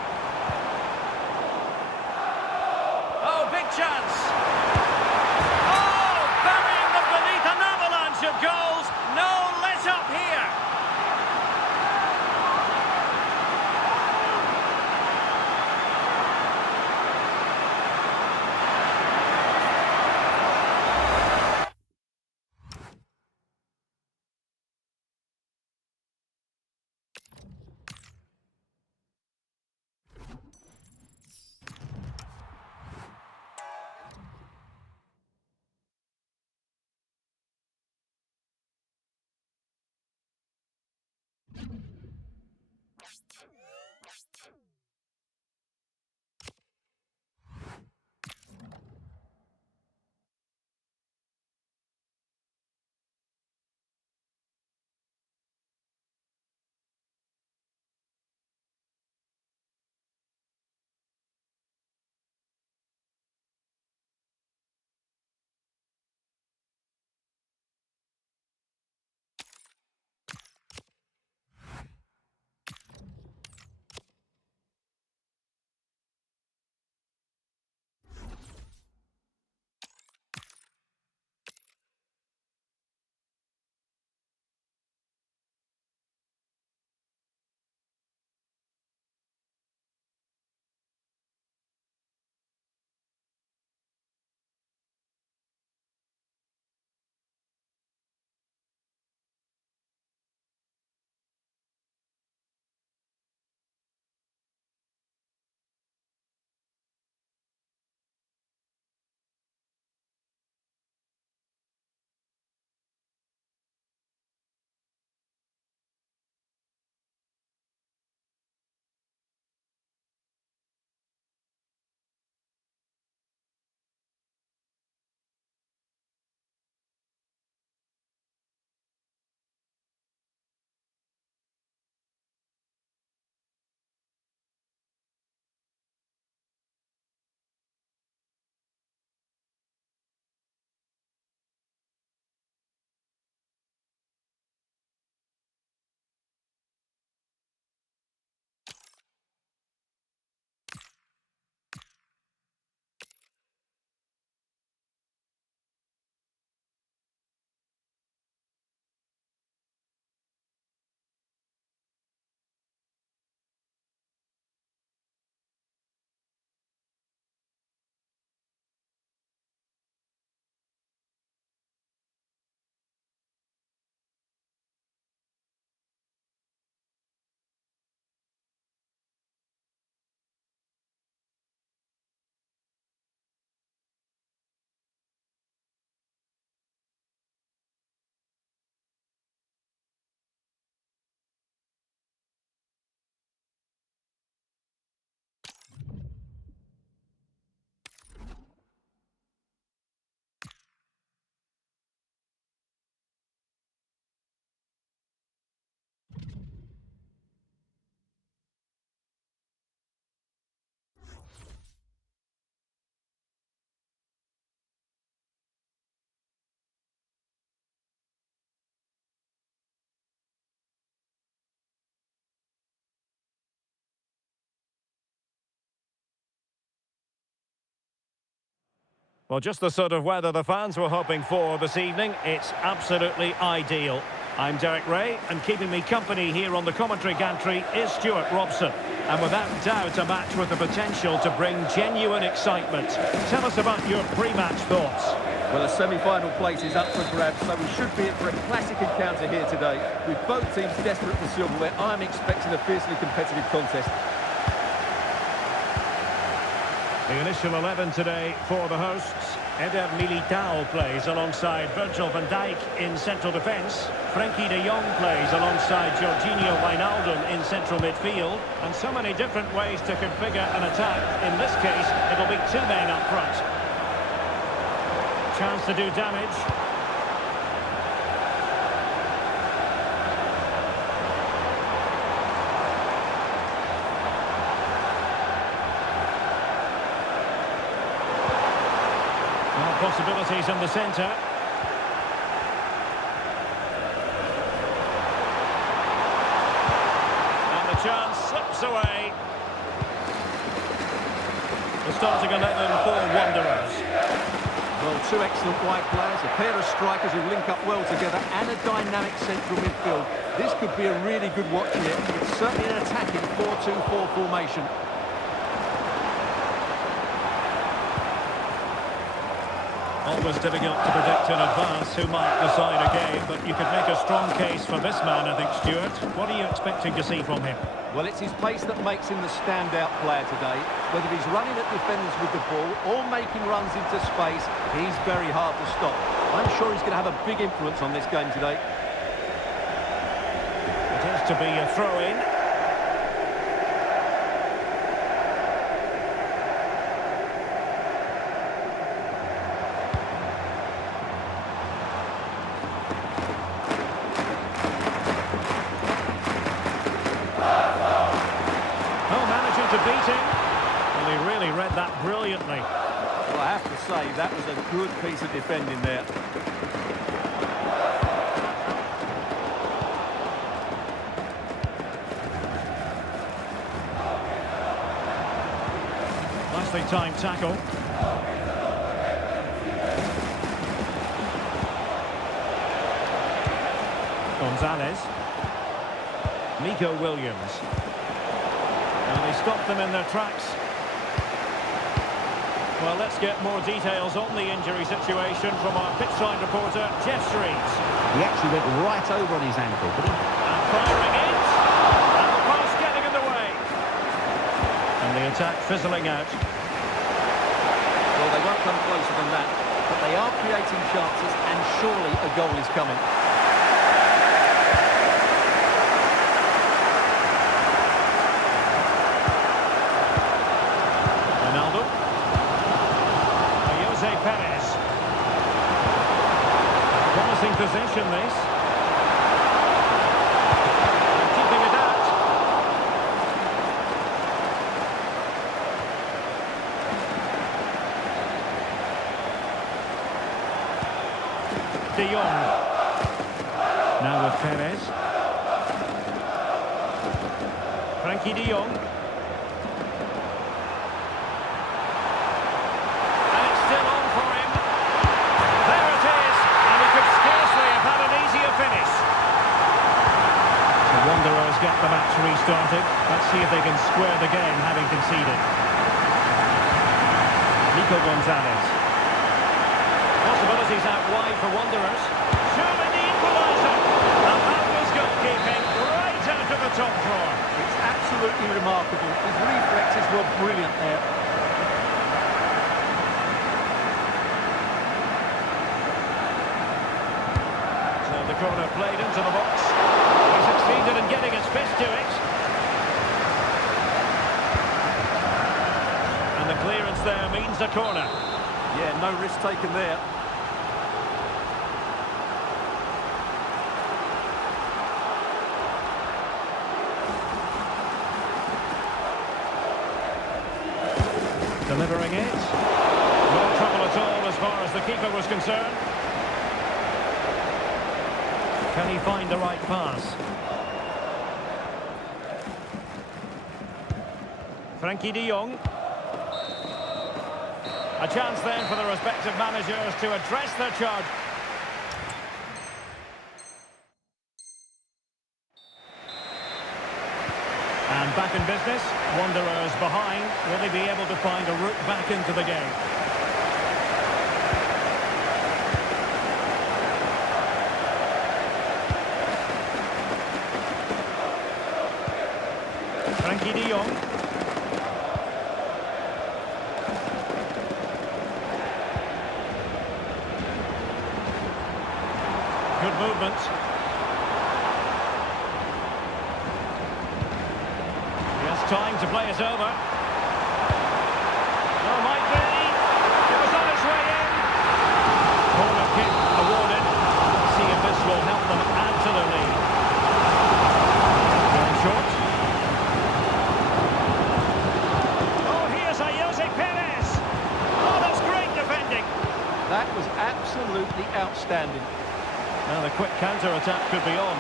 Oh, big chance! Oh, burying them beneath an avalanche of goals. No let up here. Well, just the sort of weather the fans were hoping for this evening. It's absolutely ideal. I'm Derek Ray, and keeping me company here on the commentary gantry is Stuart Robson. And without doubt, a match with the potential to bring genuine excitement. Tell us about your pre-match thoughts. Well, a semi-final place is up for grabs, so we should be in for a classic encounter here today. With both teams desperate for silverware, I'm expecting a fiercely competitive contest. The initial 11 today for the hosts. Eder Militao plays alongside Virgil van Dijk in central defence. Frenkie de Jong plays alongside Jorginho Wijnaldum in central midfield. And so many different ways to configure an attack. In this case, it'll be two men up front. Chance to do damage. Possibilities in the centre. And the chance slips away. The starting 11 for Wanderers. Well, two excellent wide players, a pair of strikers who link up well together, and a dynamic central midfield. This could be a really good watch here. It's certainly an attacking 4-2-4 formation. Always difficult to predict in advance who might decide a game, but you could make a strong case for this man, I think, Stuart. What are you expecting to see from him? Well, it's his pace that makes him the standout player today. Whether he's running at defenders with the ball or making runs into space, he's very hard to stop. I'm sure he's going to have a big influence on this game today. It is to be a throw-in. To beat him. Well, he really read that brilliantly. Well, I have to say, that was a good piece of defending there. Nicely timed tackle. Gonzalez. Nico Williams. And they stopped them in their tracks. Well, let's get more details on the injury situation from our pitchside reporter, Jeff Shreeds. He actually went right over on his ankle, but And firing it. And the pass getting in the way. And the attack fizzling out. Well, they won't come closer than that, but they are creating chances, and surely a goal is coming. Possession this. Keeping it out. De Jong. Now with Perez. Frenkie de Jong. And it's still on for him. There it is. And he could scarcely have had an easier finish. The Wanderers get the match restarted. Let's see if they can square the game, having conceded. Nico Gonzalez. Possibilities out wide for Wanderers. Surely the equaliser. And that was goalkeeping right out of the top drawer. It's absolutely remarkable. His reflexes were brilliant there. The corner played into the box. He succeeded in getting his fist to it. And the clearance there means a corner. Yeah, no risk taken there. Delivering it. No trouble at all as far as the keeper was concerned. Can he find the right pass? Frenkie de Jong. A chance then for the respective managers to address their charge. And back in business, Wanderers behind. Will they be able to find a route back into the game? Frankie de Jong. Good movement. He has time to play it over. Oh, might be. It was on its way in. Corner kick awarded. Let's see if this will help them add to the lead. Going short. Oh, here's a Jose Perez. Oh, that's great defending. That was absolutely outstanding. Now the quick counter-attack could be on.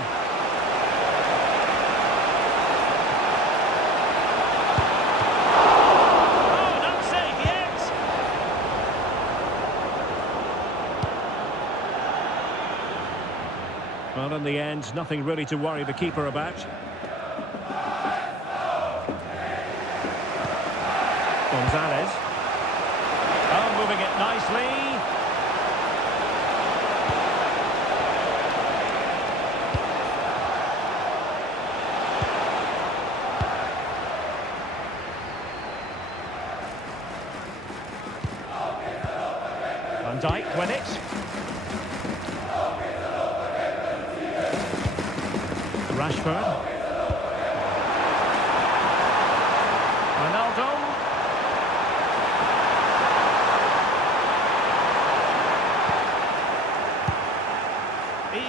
Oh, not safe yet! Well, in the end, nothing really to worry the keeper about. Gonzalez. Oh, moving it nicely. Van Dijk win it. Rashford. Ronaldo.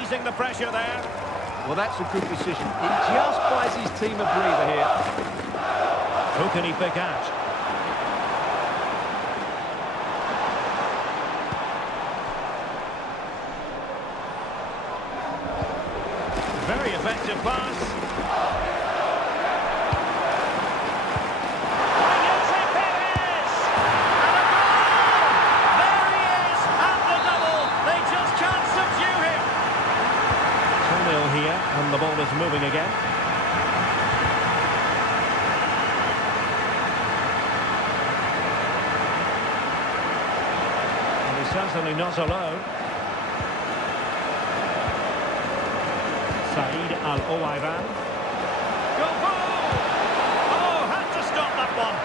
Easing the pressure there. Well, that's a good decision. It just buys his team a breather here. Who can he pick out? Very effective pass. Jose Perez! And a goal! There he is at the double. They just can't subdue him. 2-0 here, and the ball is moving again. And he's certainly not alone. Said Al-Owairan. Go ball! Oh, had to stop that one.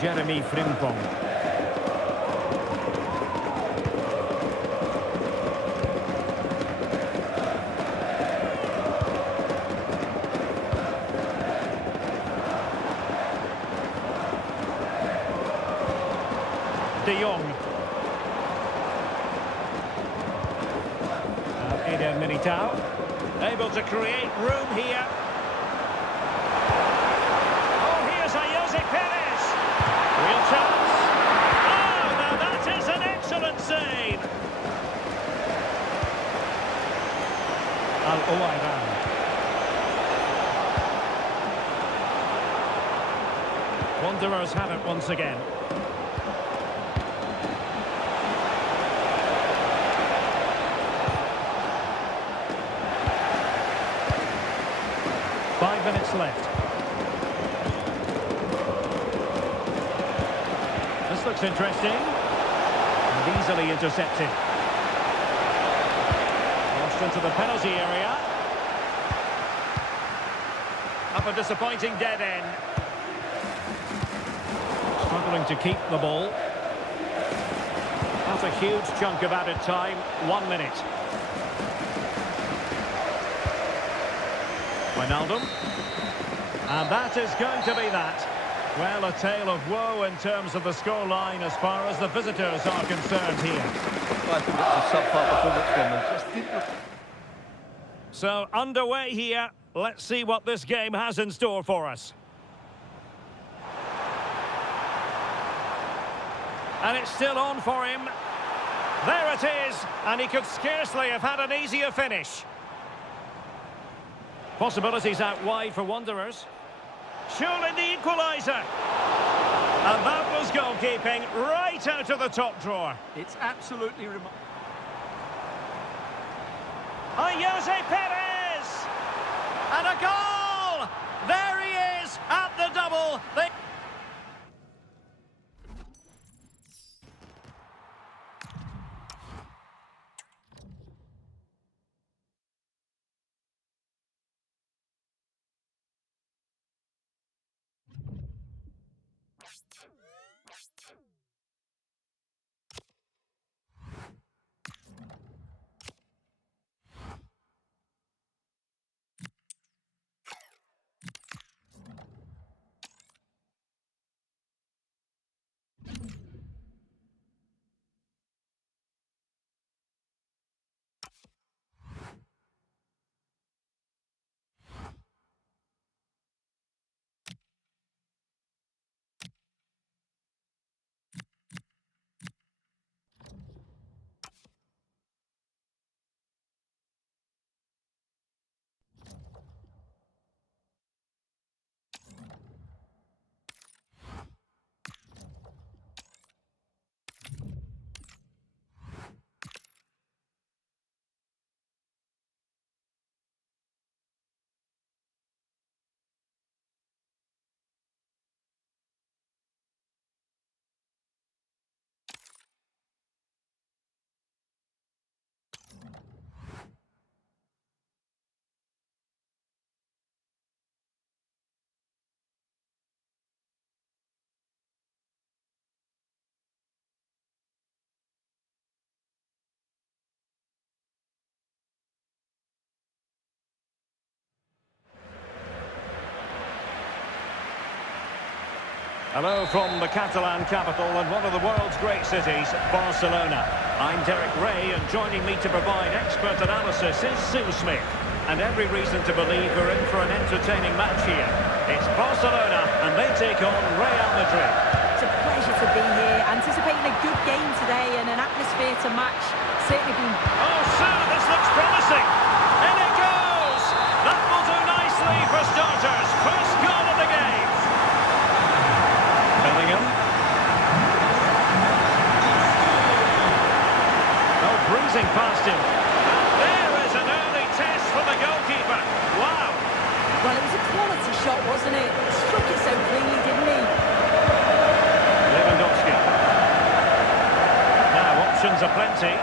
Jeremy Frimpong. De Jong. Militao, able to create room here. Oh, here's a Jose Perez. Real chance. Oh, now that is an excellent save. Al-Owairan. Wanderers have it once again. Minutes left. This looks interesting. And easily intercepted. Lost into the penalty area. Up a disappointing dead end. Struggling to keep the ball. That's a huge chunk of added time. 1 minute. Wijnaldum. And that is going to be that. Well, a tale of woe in terms of the scoreline as far as the visitors are concerned here. I think that's a subpar performance from them. Just didn't look... So, underway here. Let's see what this game has in store for us. And it's still on for him. There it is. And he could scarcely have had an easier finish. Possibilities out wide for Wanderers. Surely the equaliser. And that was goalkeeping right out of the top drawer. It's absolutely remarkable. Jose Perez! And a goal! There he is at the double. Hello from the Catalan capital and one of the world's great cities, Barcelona. I'm Derek Ray, and joining me to provide expert analysis is Sue Smith. And every reason to believe we're in for an entertaining match here. It's Barcelona, and they take on Real Madrid. It's a pleasure to be here, anticipating a good game today and an atmosphere to match. Certainly been... Oh, Sue, this looks promising. In it goes! That will do nicely for starters. First goal of the game. Bellingham. Oh, breezing past him. There is an early test for the goalkeeper. Wow. Well, it was a quality shot, wasn't it? Struck it so cleanly, didn't he? Lewandowski. Now, options are plenty.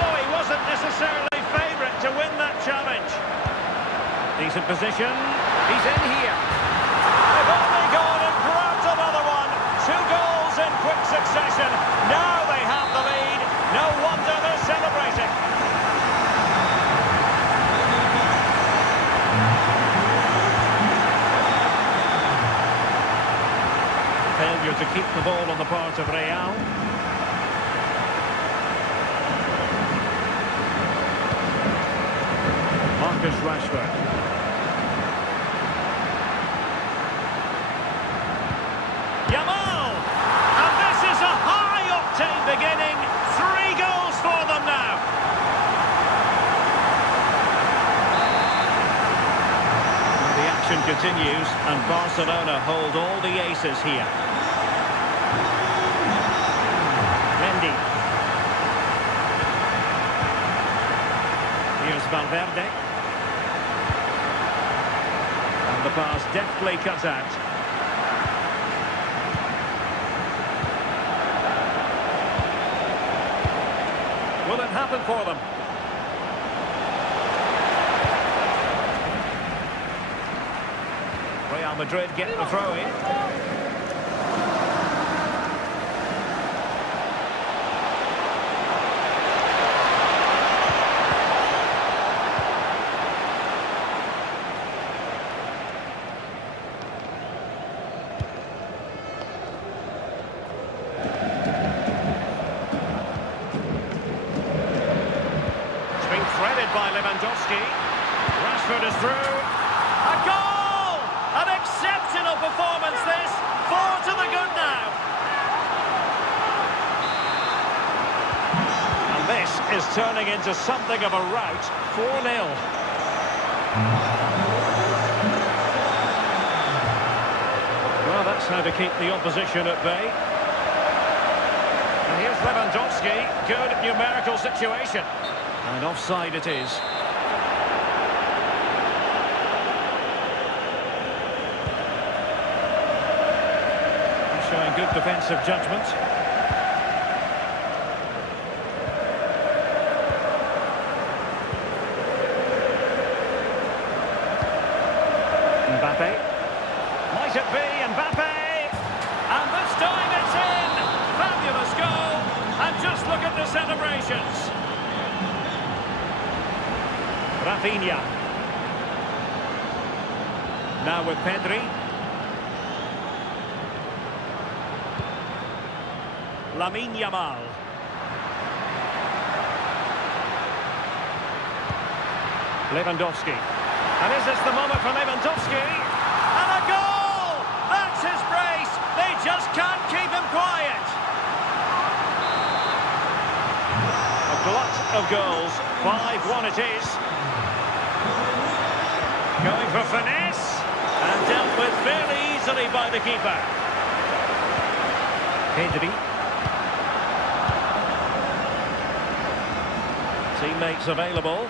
Oh, he wasn't necessarily favourite to win that challenge. Decent position. He's in here. They've only gone and grabbed another one. 2 goals in quick succession. Now they have the lead. No wonder they're celebrating. Failure to keep the ball on the part of Real. Marcus Rashford. Yamal! And this is a high-octane beginning. 3 goals for them now. The action continues, and Barcelona hold all the aces here. Mendy. Here's Valverde. And the pass deftly cut out. Will it happen for them? Real Madrid get the throw in. Threaded by Lewandowski. Rashford is through. A goal! An exceptional performance this. 4 to the good now. And this is turning into something of a rout. 4-0. Well, that's how to keep the opposition at bay. And here's Lewandowski. Good numerical situation. And offside it is. Showing good defensive judgment. Mbappe. Might it be Mbappe? And this time it's in! Fabulous goal! And just look at the celebrations. Rafinha. Now with Pedri. Lamine Yamal. Lewandowski. And is this the moment for Lewandowski? And a goal! That's his brace! They just can't keep him quiet! A glut of goals. 5-1 it is. Going for finesse. And dealt with very easily by the keeper. Pedri. Teammates available.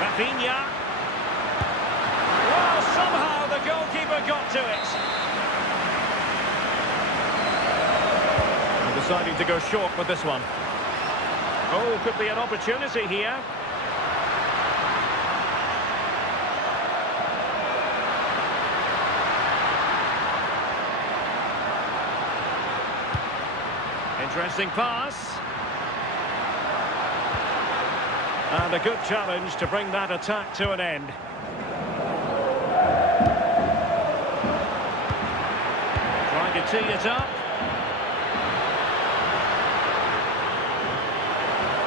Rafinha. Well, somehow the goalkeeper got to it. And deciding to go short with this one. Oh, could be an opportunity here. Interesting pass. And a good challenge to bring that attack to an end. Trying to tee it up.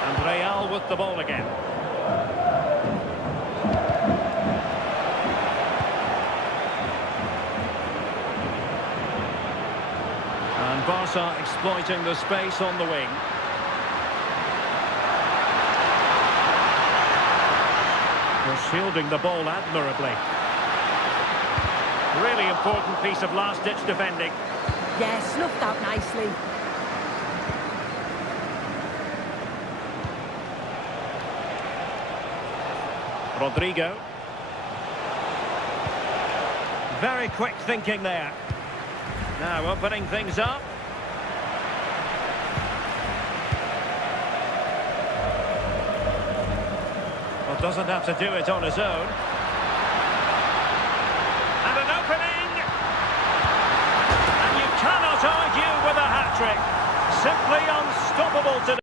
And Real with the ball again. And Barca exploiting the space on the wing. Shielding the ball admirably. Really important piece of last-ditch defending. Yeah, snuffed out nicely. Rodrigo. Very quick thinking there. Now opening things up. Doesn't have to do it on his own. And an opening! And you cannot argue with a hat-trick. Simply unstoppable today.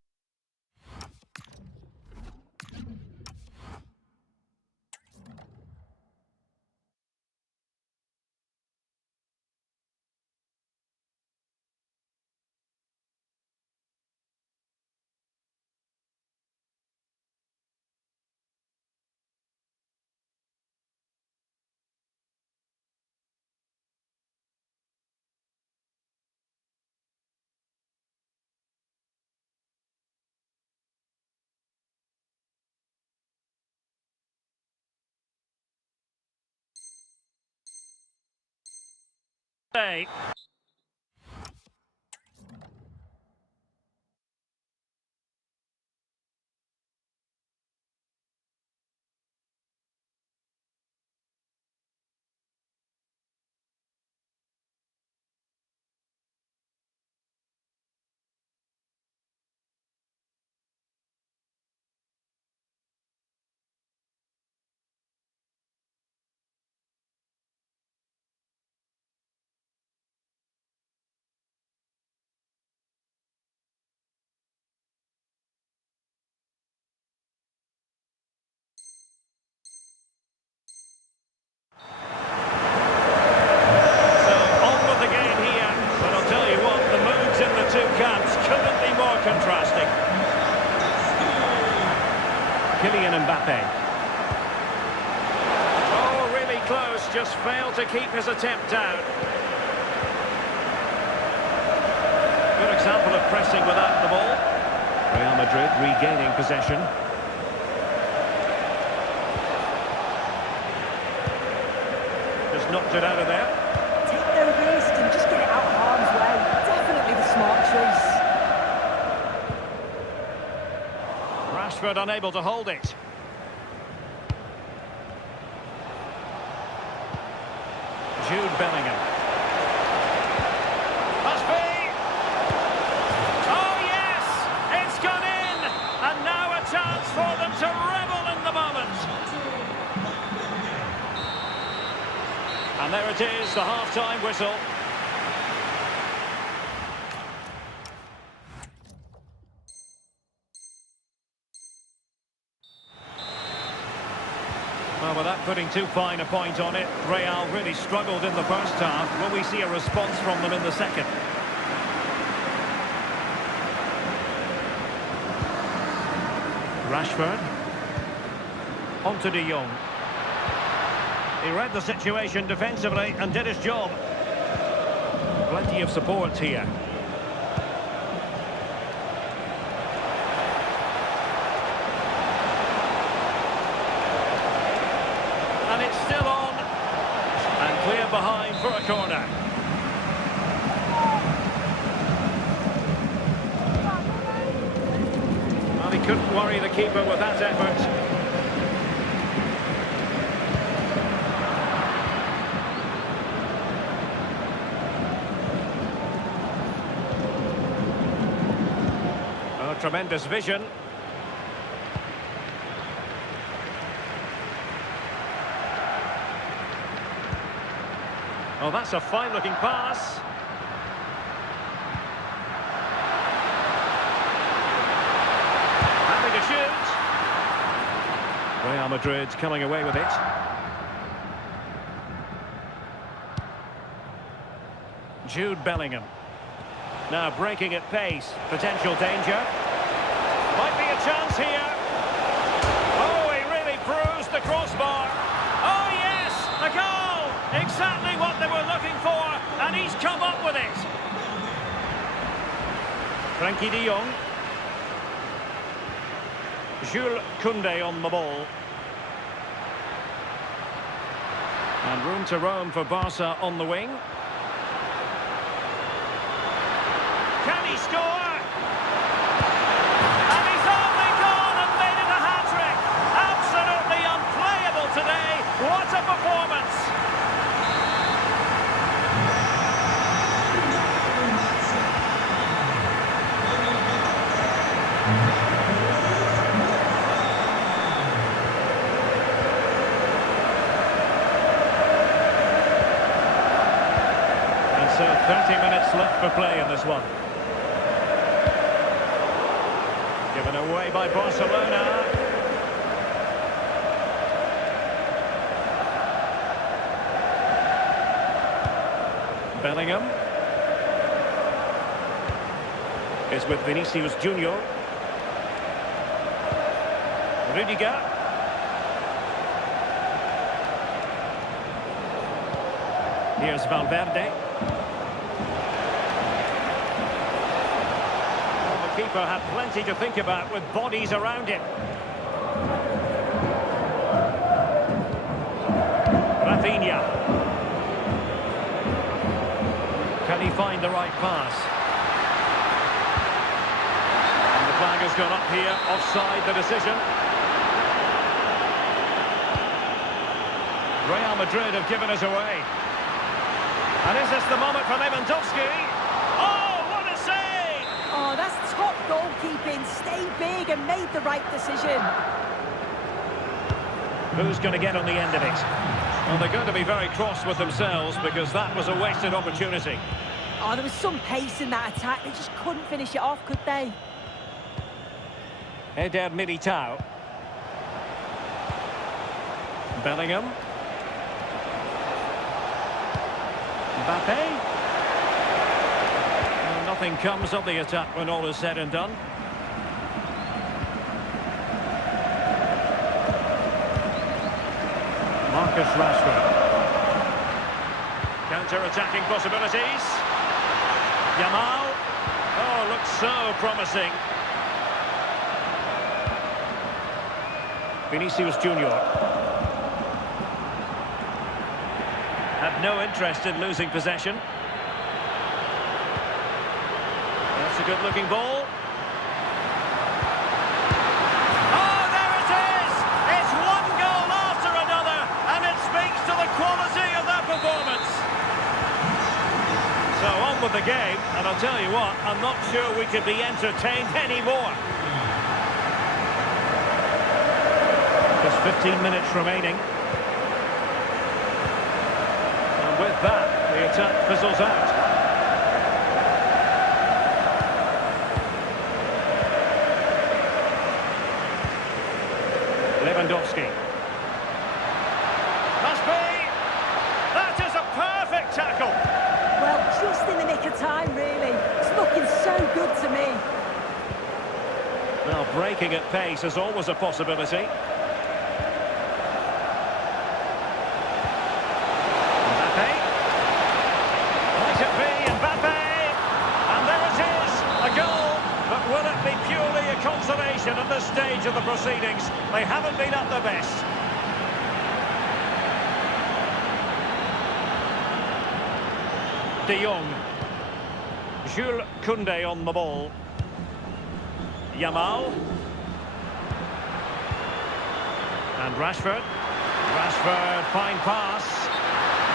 contrasting. Kylian Mbappe. Oh, really close, just failed to keep his attempt down. Good example of pressing without the ball. Real Madrid regaining possession. Just knocked it out of there. Take no risk and just get it out of harm's way. Definitely the smart choice. Rashford unable to hold it. Jude Bellingham. Must be! Oh yes! It's gone in! And now a chance for them to revel in the moment. And there it is, the half-time whistle. Well, without putting too fine a point on it, Real really struggled in the first half. Will we see a response from them in the second? Rashford. On to De Jong. He read the situation defensively and did his job. Plenty of support here. And it's still on. And clear behind for a corner. Well, he couldn't worry the keeper with that effort. Oh, tremendous vision. Oh, that's a fine-looking pass. Happy to shoot. Real Madrid coming away with it. Jude Bellingham. Now breaking at pace. Potential danger. Might be a chance here. Oh, he really bruised the crossbar. Oh, yes! A goal! Exactly what they were looking for, and he's come up with it. Frankie de Jong. Jules Koundé on the ball. And room to roam for Barca on the wing. Can he score? And he's only gone and made it a hat-trick. Absolutely unplayable today. What a performance. And so 30 minutes left for play in this one. Given away by Barcelona. Bellingham is with Vinicius Junior. Rudiger. Here's Valverde. The keeper had plenty to think about with bodies around him. Rafinha. Can he find the right pass? And the flag has gone up here, offside the decision. Real Madrid have given us away. And is this the moment for Lewandowski? Oh, what a save! Oh, that's top goalkeeping. Stayed big and made the right decision. Who's going to get on the end of it? Well, they're going to be very cross with themselves because that was a wasted opportunity. Oh, there was some pace in that attack. They just couldn't finish it off, could they? Eder Militao. Bellingham. Mbappe. Well, nothing comes of the attack when all is said and done. Marcus Rashford. Counter-attacking possibilities. Yamal. Oh, looks so promising. Vinicius Junior. Had no interest in losing possession. That's a good-looking ball. Oh, there it is! It's one goal after another, and it speaks to the quality of their performance. So on with the game, and I'll tell you what, I'm not sure we could be entertained anymore. Just 15 minutes remaining. And with that, the attack fizzles out. Lewandowski. Must be! That is a perfect tackle! Well, just in the nick of time, really. It's looking so good to me. Well, breaking at pace is always a possibility. Mbappe. Might it be Mbappe? And there it is, a goal. But will it be purely a consolation at this stage of the proceedings? They haven't been at their best. De Jong. Jules Koundé on the ball. Yamal. And Rashford. Rashford, fine pass.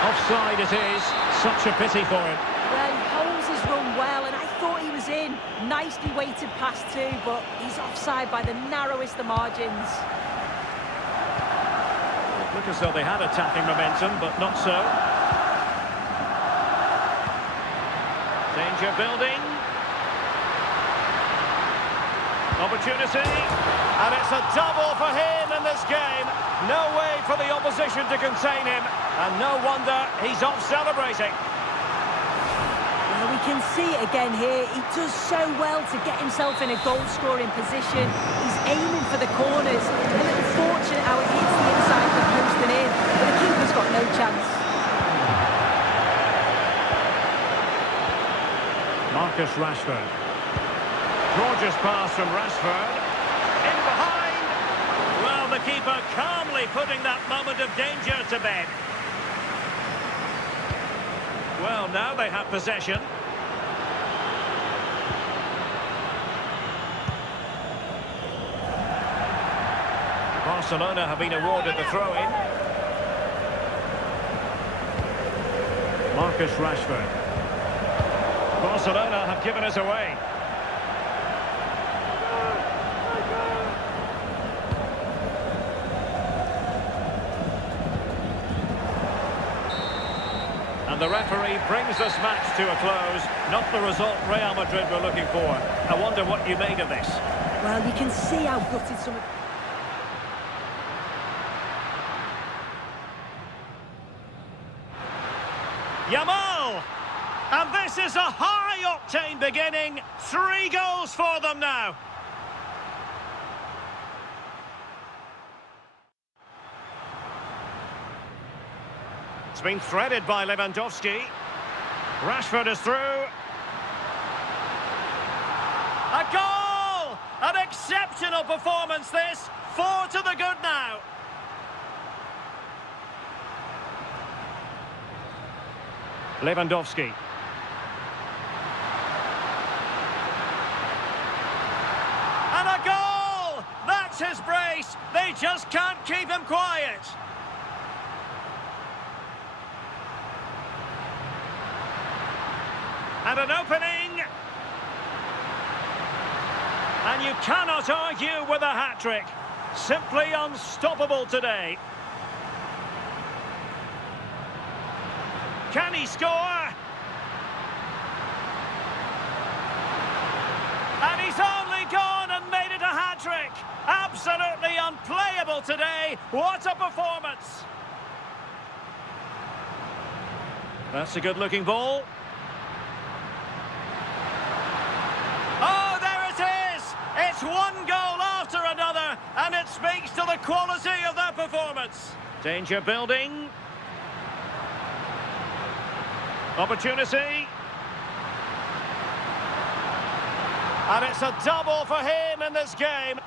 Offside it is. Such a pity for him. Well, he holds his run well, and I thought he was in. Nicely weighted pass too, but he's offside by the narrowest of margins. It looked as though they had attacking momentum, but not so. Danger building. Opportunity. And it's a double for him in this game. No way for the opposition to contain him. And no wonder he's off celebrating. Well, we can see it again here. He does so well to get himself in a goal-scoring position. He's aiming for the corners. And it's unfortunate how it hits the inside of the post and in. But the keeper's got no chance. Marcus Rashford. Gorgeous pass from Rashford. In behind. Well, the keeper calmly putting that moment of danger to bed. Well, now they have possession. Barcelona have been awarded the throw-in. Marcus Rashford. Barcelona have given us away. And the referee brings this match to a close. Not the result Real Madrid were looking for. I wonder what you made of this. Well, you can see how gutted some of... Yamal! And this is a high-octane beginning. 3 goals for them now. It's been threaded by Lewandowski. Rashford is through. A goal! An exceptional performance this. 4 to the good now. Lewandowski. And a goal! That's his brace. They just can't keep him quiet. And an opening. And you cannot argue with a hat-trick. Simply unstoppable today. Can he score? And he's only gone and made it a hat-trick. Absolutely unplayable today. What a performance. That's a good-looking ball. Oh, there it is! It's one goal after another, and it speaks to the quality of their performance. Danger building. Opportunity. And it's a double for him in this game.